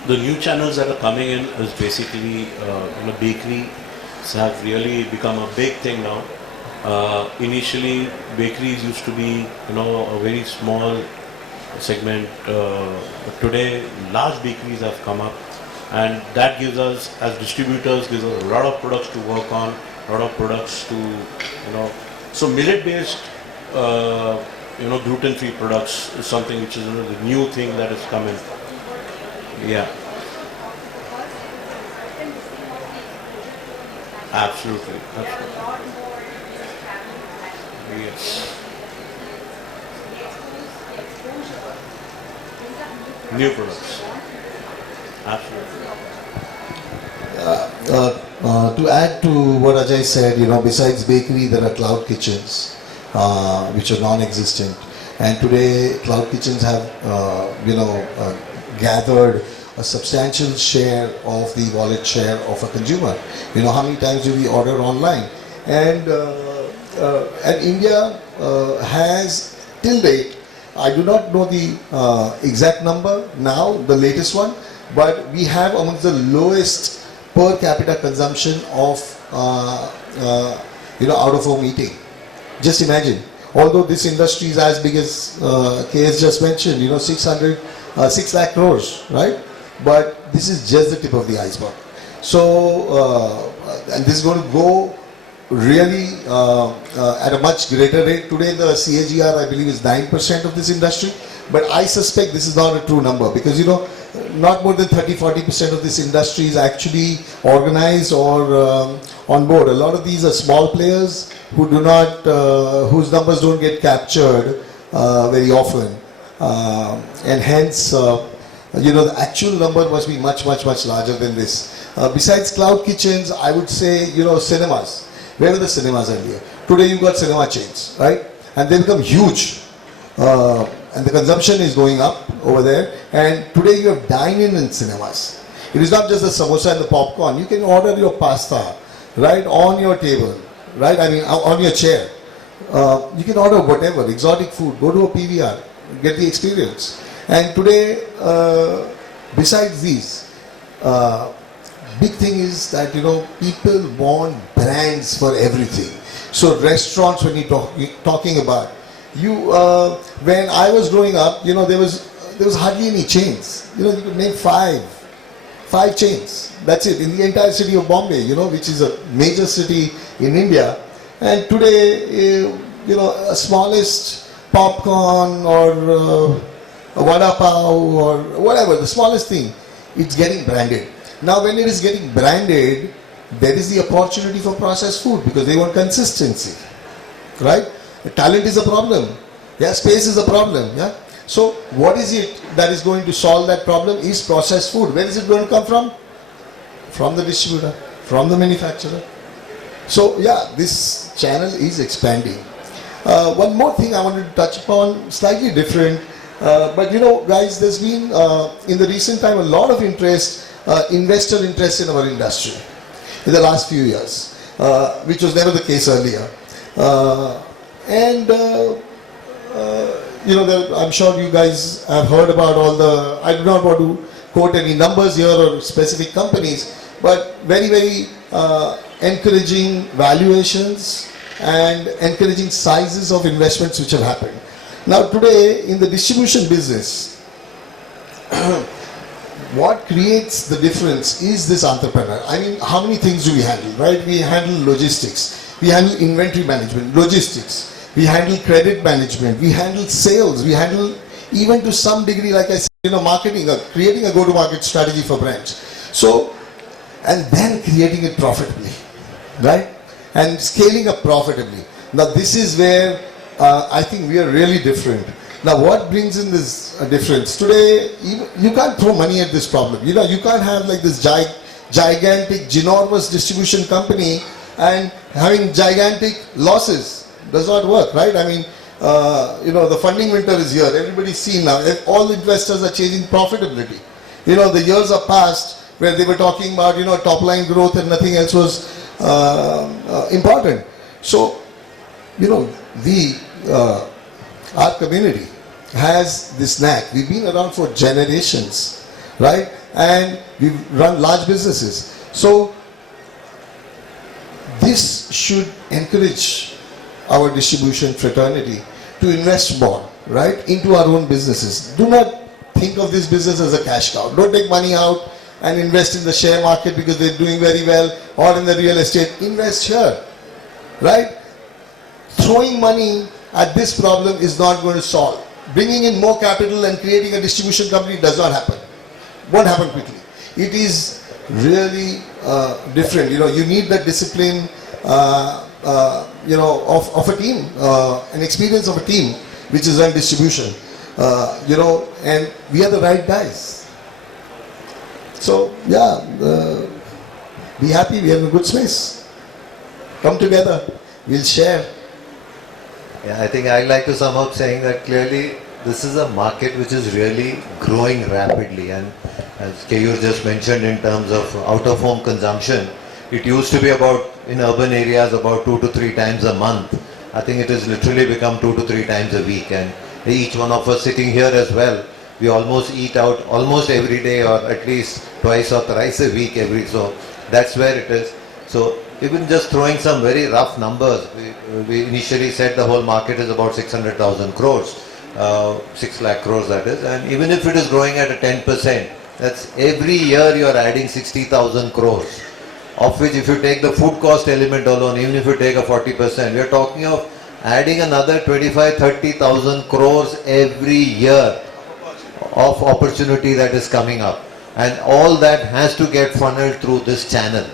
the new channels that are coming in is basically you know, bakery have really become a big thing now. Initially, bakeries used to be, you know, a very small segment. But today, large bakeries have come up, and that gives us, as distributors, gives us a lot of products to work on, a lot of products to, you know. So millet-based, you know, gluten-free products is something which is, you know, the new thing that has come in. Yeah. Absolutely. Yes. New products. Absolutely. To add to what Ajay said, you know, besides bakery, there are cloud kitchens, which are non-existent. And today, cloud kitchens have, you know, gathered a substantial share of the wallet share of a consumer. You know, how many times do we order online? And India has, till date, I do not know the exact number now, the latest one, but we have amongst the lowest per capita consumption of, you know, out-of-home eating. Just imagine, although this industry is as big as KS just mentioned, you know, 6 lakh crores, right? But this is just the tip of the iceberg. So, and this is going to go really at a much greater rate. Today the CAGR, I believe, is 9% of this industry, but I suspect this is not a true number, because, you know, not more than 30-40% of this industry is actually organized or on board. A lot of these are small players who do not, whose numbers don't get captured very often, and hence, you know, the actual number must be much larger than this. Besides cloud kitchens, I would say, you know, cinemas. Where were the cinemas earlier? Today you've got cinema chains, right? And they become huge. And the consumption is going up over there. And today you have dine-in cinemas. It is not just the samosa and the popcorn. You can order your pasta right on your table, right? I mean, on your chair. You can order whatever, exotic food. Go to a PVR, get the experience. And today, besides these, big thing is that, you know, people want brands for everything. So restaurants, when you're talking about, when I was growing up, you know, there was hardly any chains. You know, you could name five chains. That's it in the entire city of Bombay, you know, which is a major city in India. And today, a smallest popcorn or a vada pav or whatever, the smallest thing, it's getting branded. Now when it is getting branded, there is the opportunity for processed food because they want consistency, right? Talent is a problem, yeah, space is a problem, yeah. So what is it that is going to solve that problem is processed food. Where is it going to come from? From the distributor, from the manufacturer. So yeah, this channel is expanding. One more thing I wanted to touch upon, slightly different, but guys, there's been in the recent time a lot of interest, investor interest in our industry in the last few years, which was never the case earlier. I'm sure you guys have heard about all the, I do not want to quote any numbers here or specific companies, but very, very encouraging valuations and encouraging sizes of investments which have happened. Now today in the distribution business, what creates the difference is this entrepreneur. I mean, how many things do we handle, right? We handle logistics, we handle inventory management, logistics, we handle credit management, we handle sales, we handle even to some degree, like I said, marketing, creating a go-to-market strategy for brands. So, and then creating it profitably, right? And scaling up profitably. Now this is where I think we are really different. Now what brings in this difference? Today, you can't throw money at this problem. You can't have like this gigantic, ginormous distribution company and having gigantic losses. Does not work, right? I mean, the funding winter is here. Everybody's seen now. All investors are chasing profitability. The years are past where they were talking about, top line growth and nothing else was important. So, our community has this knack. We've been around for generations, right? And we've run large businesses. So, this should encourage our distribution fraternity to invest more, right, into our own businesses. Do not think of this business as a cash cow. Don't take money out and invest in the share market because they're doing very well, or in the real estate. Invest here, right? Throwing money at this problem is not going to solve. Bringing in more capital and creating a distribution company does not happen. Won't happen quickly. It is really different. You need that discipline of a team, an experience of a team which is run distribution, and we are the right guys. So yeah, be happy, we have a good space. Come together, we'll share. Yeah, I think I'd like to sum up saying that clearly this is a market which is really growing rapidly, and as Keyur just mentioned in terms of out-of-home consumption, it used to be about, in urban areas, about 2 to 3 times a month. I think it has literally become 2 to 3 times a week, and each one of us sitting here as well, we almost eat out almost every day or at least twice or thrice a week so that's where it is. So even just throwing some very rough numbers, we initially said the whole market is about 600,000 crores, 6 lakh crores that is, and even if it is growing at a 10%, that's every year you are adding 60,000 crores. Of which if you take the food cost element alone, even if you take a 40%, we are talking of adding another 25-30,000 crores every year of opportunity that is coming up. And all that has to get funneled through this channel.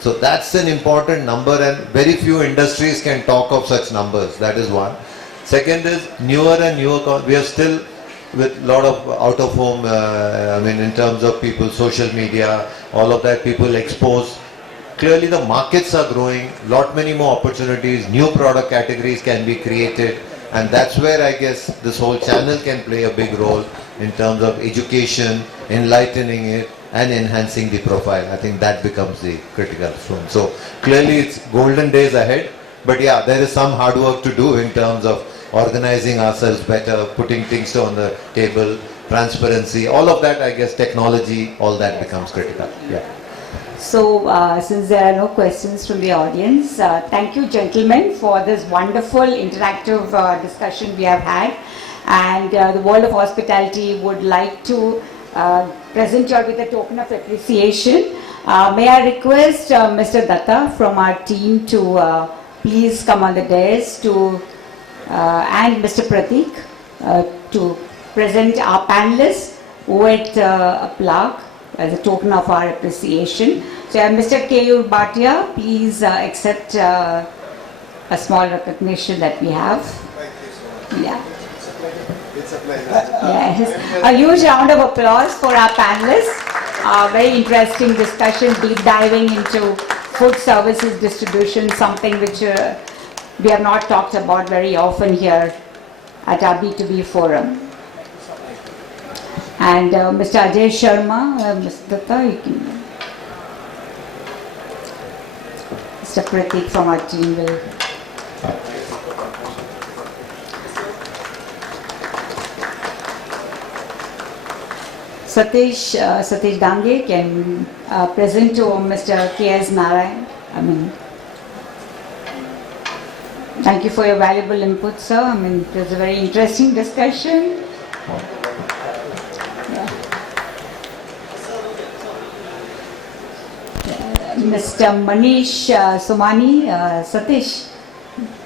So that's an important number, and very few industries can talk of such numbers. That is one. Second is newer and newer, we are still with a lot of out of home, in terms of people, social media, all of that, people expose. Clearly the markets are growing, lot many more opportunities, new product categories can be created, and that's where I guess this whole channel can play a big role in terms of education, enlightening it and enhancing the profile. I think that becomes the critical zone. So clearly it's golden days ahead, but yeah, there is some hard work to do in terms of organizing ourselves better, putting things on the table, transparency, all of that, I guess, technology, all that becomes critical. Yeah. So, since there are no questions from the audience, thank you gentlemen for this wonderful interactive discussion we have had, and the world of hospitality would like to present you all with a token of appreciation. May I request Mr. Datta from our team to please come on the dais to and Mr. Pratik to present our panelists with a plaque as a token of our appreciation. So Mr. K.U. Bhatia, please accept a small recognition that we have. Thank you so much. Yeah. It's a pleasure. Yes. A huge round of applause for our panelists. Very interesting discussion, deep diving into food services distribution, something which we have not talked about very often here at our B2B forum. And Mr. Ajay Sharma, Mr. Datta, you can. Mr. Pratik from our team will. Satish Dange can present to Mr. K.S. Narayan. Thank you for your valuable input, sir. It was a very interesting discussion. Mr. Manish Somani, Satish.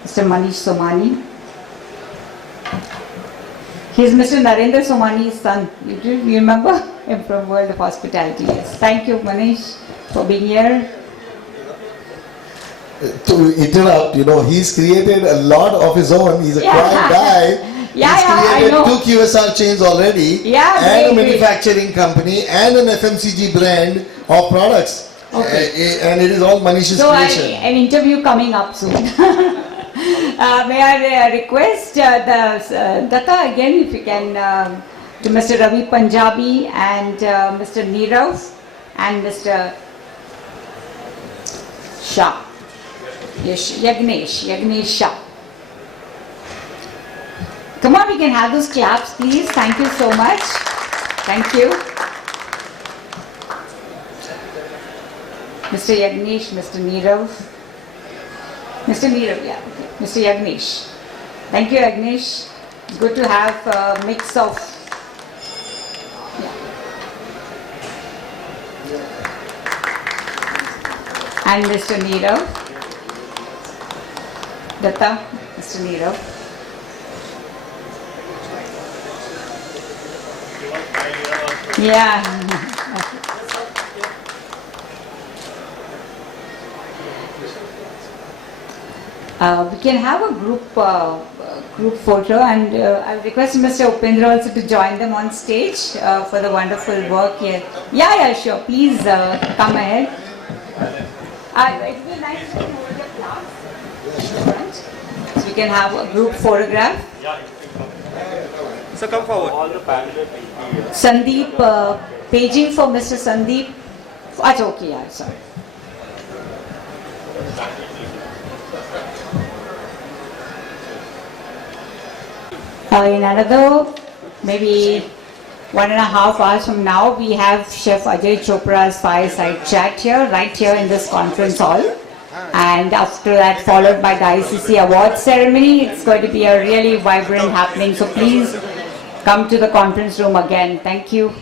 Mr. Manish Somani. He's Mr. Narendra Somani's son. You remember him from World of Hospitality? Yes. Thank you, Manish, for being here. To interrupt, he's created a lot of his own. He's a quiet guy. He's created I know. 2 QSR chains already, Yeah, and a great. manufacturing company, and an FMCG brand of products. Okay. And it is all Manish's So creation. an interview coming up soon. May I request the Datta again, if you can, to Mr. Ravi Punjabi and Mr. Nirav and Mr. Shah. Yes, Yagnesh Shah. Come on, we can have those claps, please. Thank you so much. Thank you. Mr. Yagnesh, Mr. Nirav. Mr. Nirav, yeah. Okay. Mr. Yagnesh. Thank you, Yagnesh. It's good to have a mix of. Yeah. And Mr. Nirav. Datta, Mr. Nirav. Yeah. We can have a group photo, and I'll request Mr. Upendra also to join them on stage for the wonderful work here. Yeah, sure. Please come ahead. It will be nice to hold the class. So we can have a group photograph. So come forward. Sandeep, paging for Mr. Sandeep. That's okay, yeah, sorry. In another maybe 1.5 hours from now, we have Chef Ajay Chopra's fireside chat here, right here in this conference hall. And after that, followed by the ICC awards ceremony. It's going to be a really vibrant happening. So please come to the conference room again. Thank you.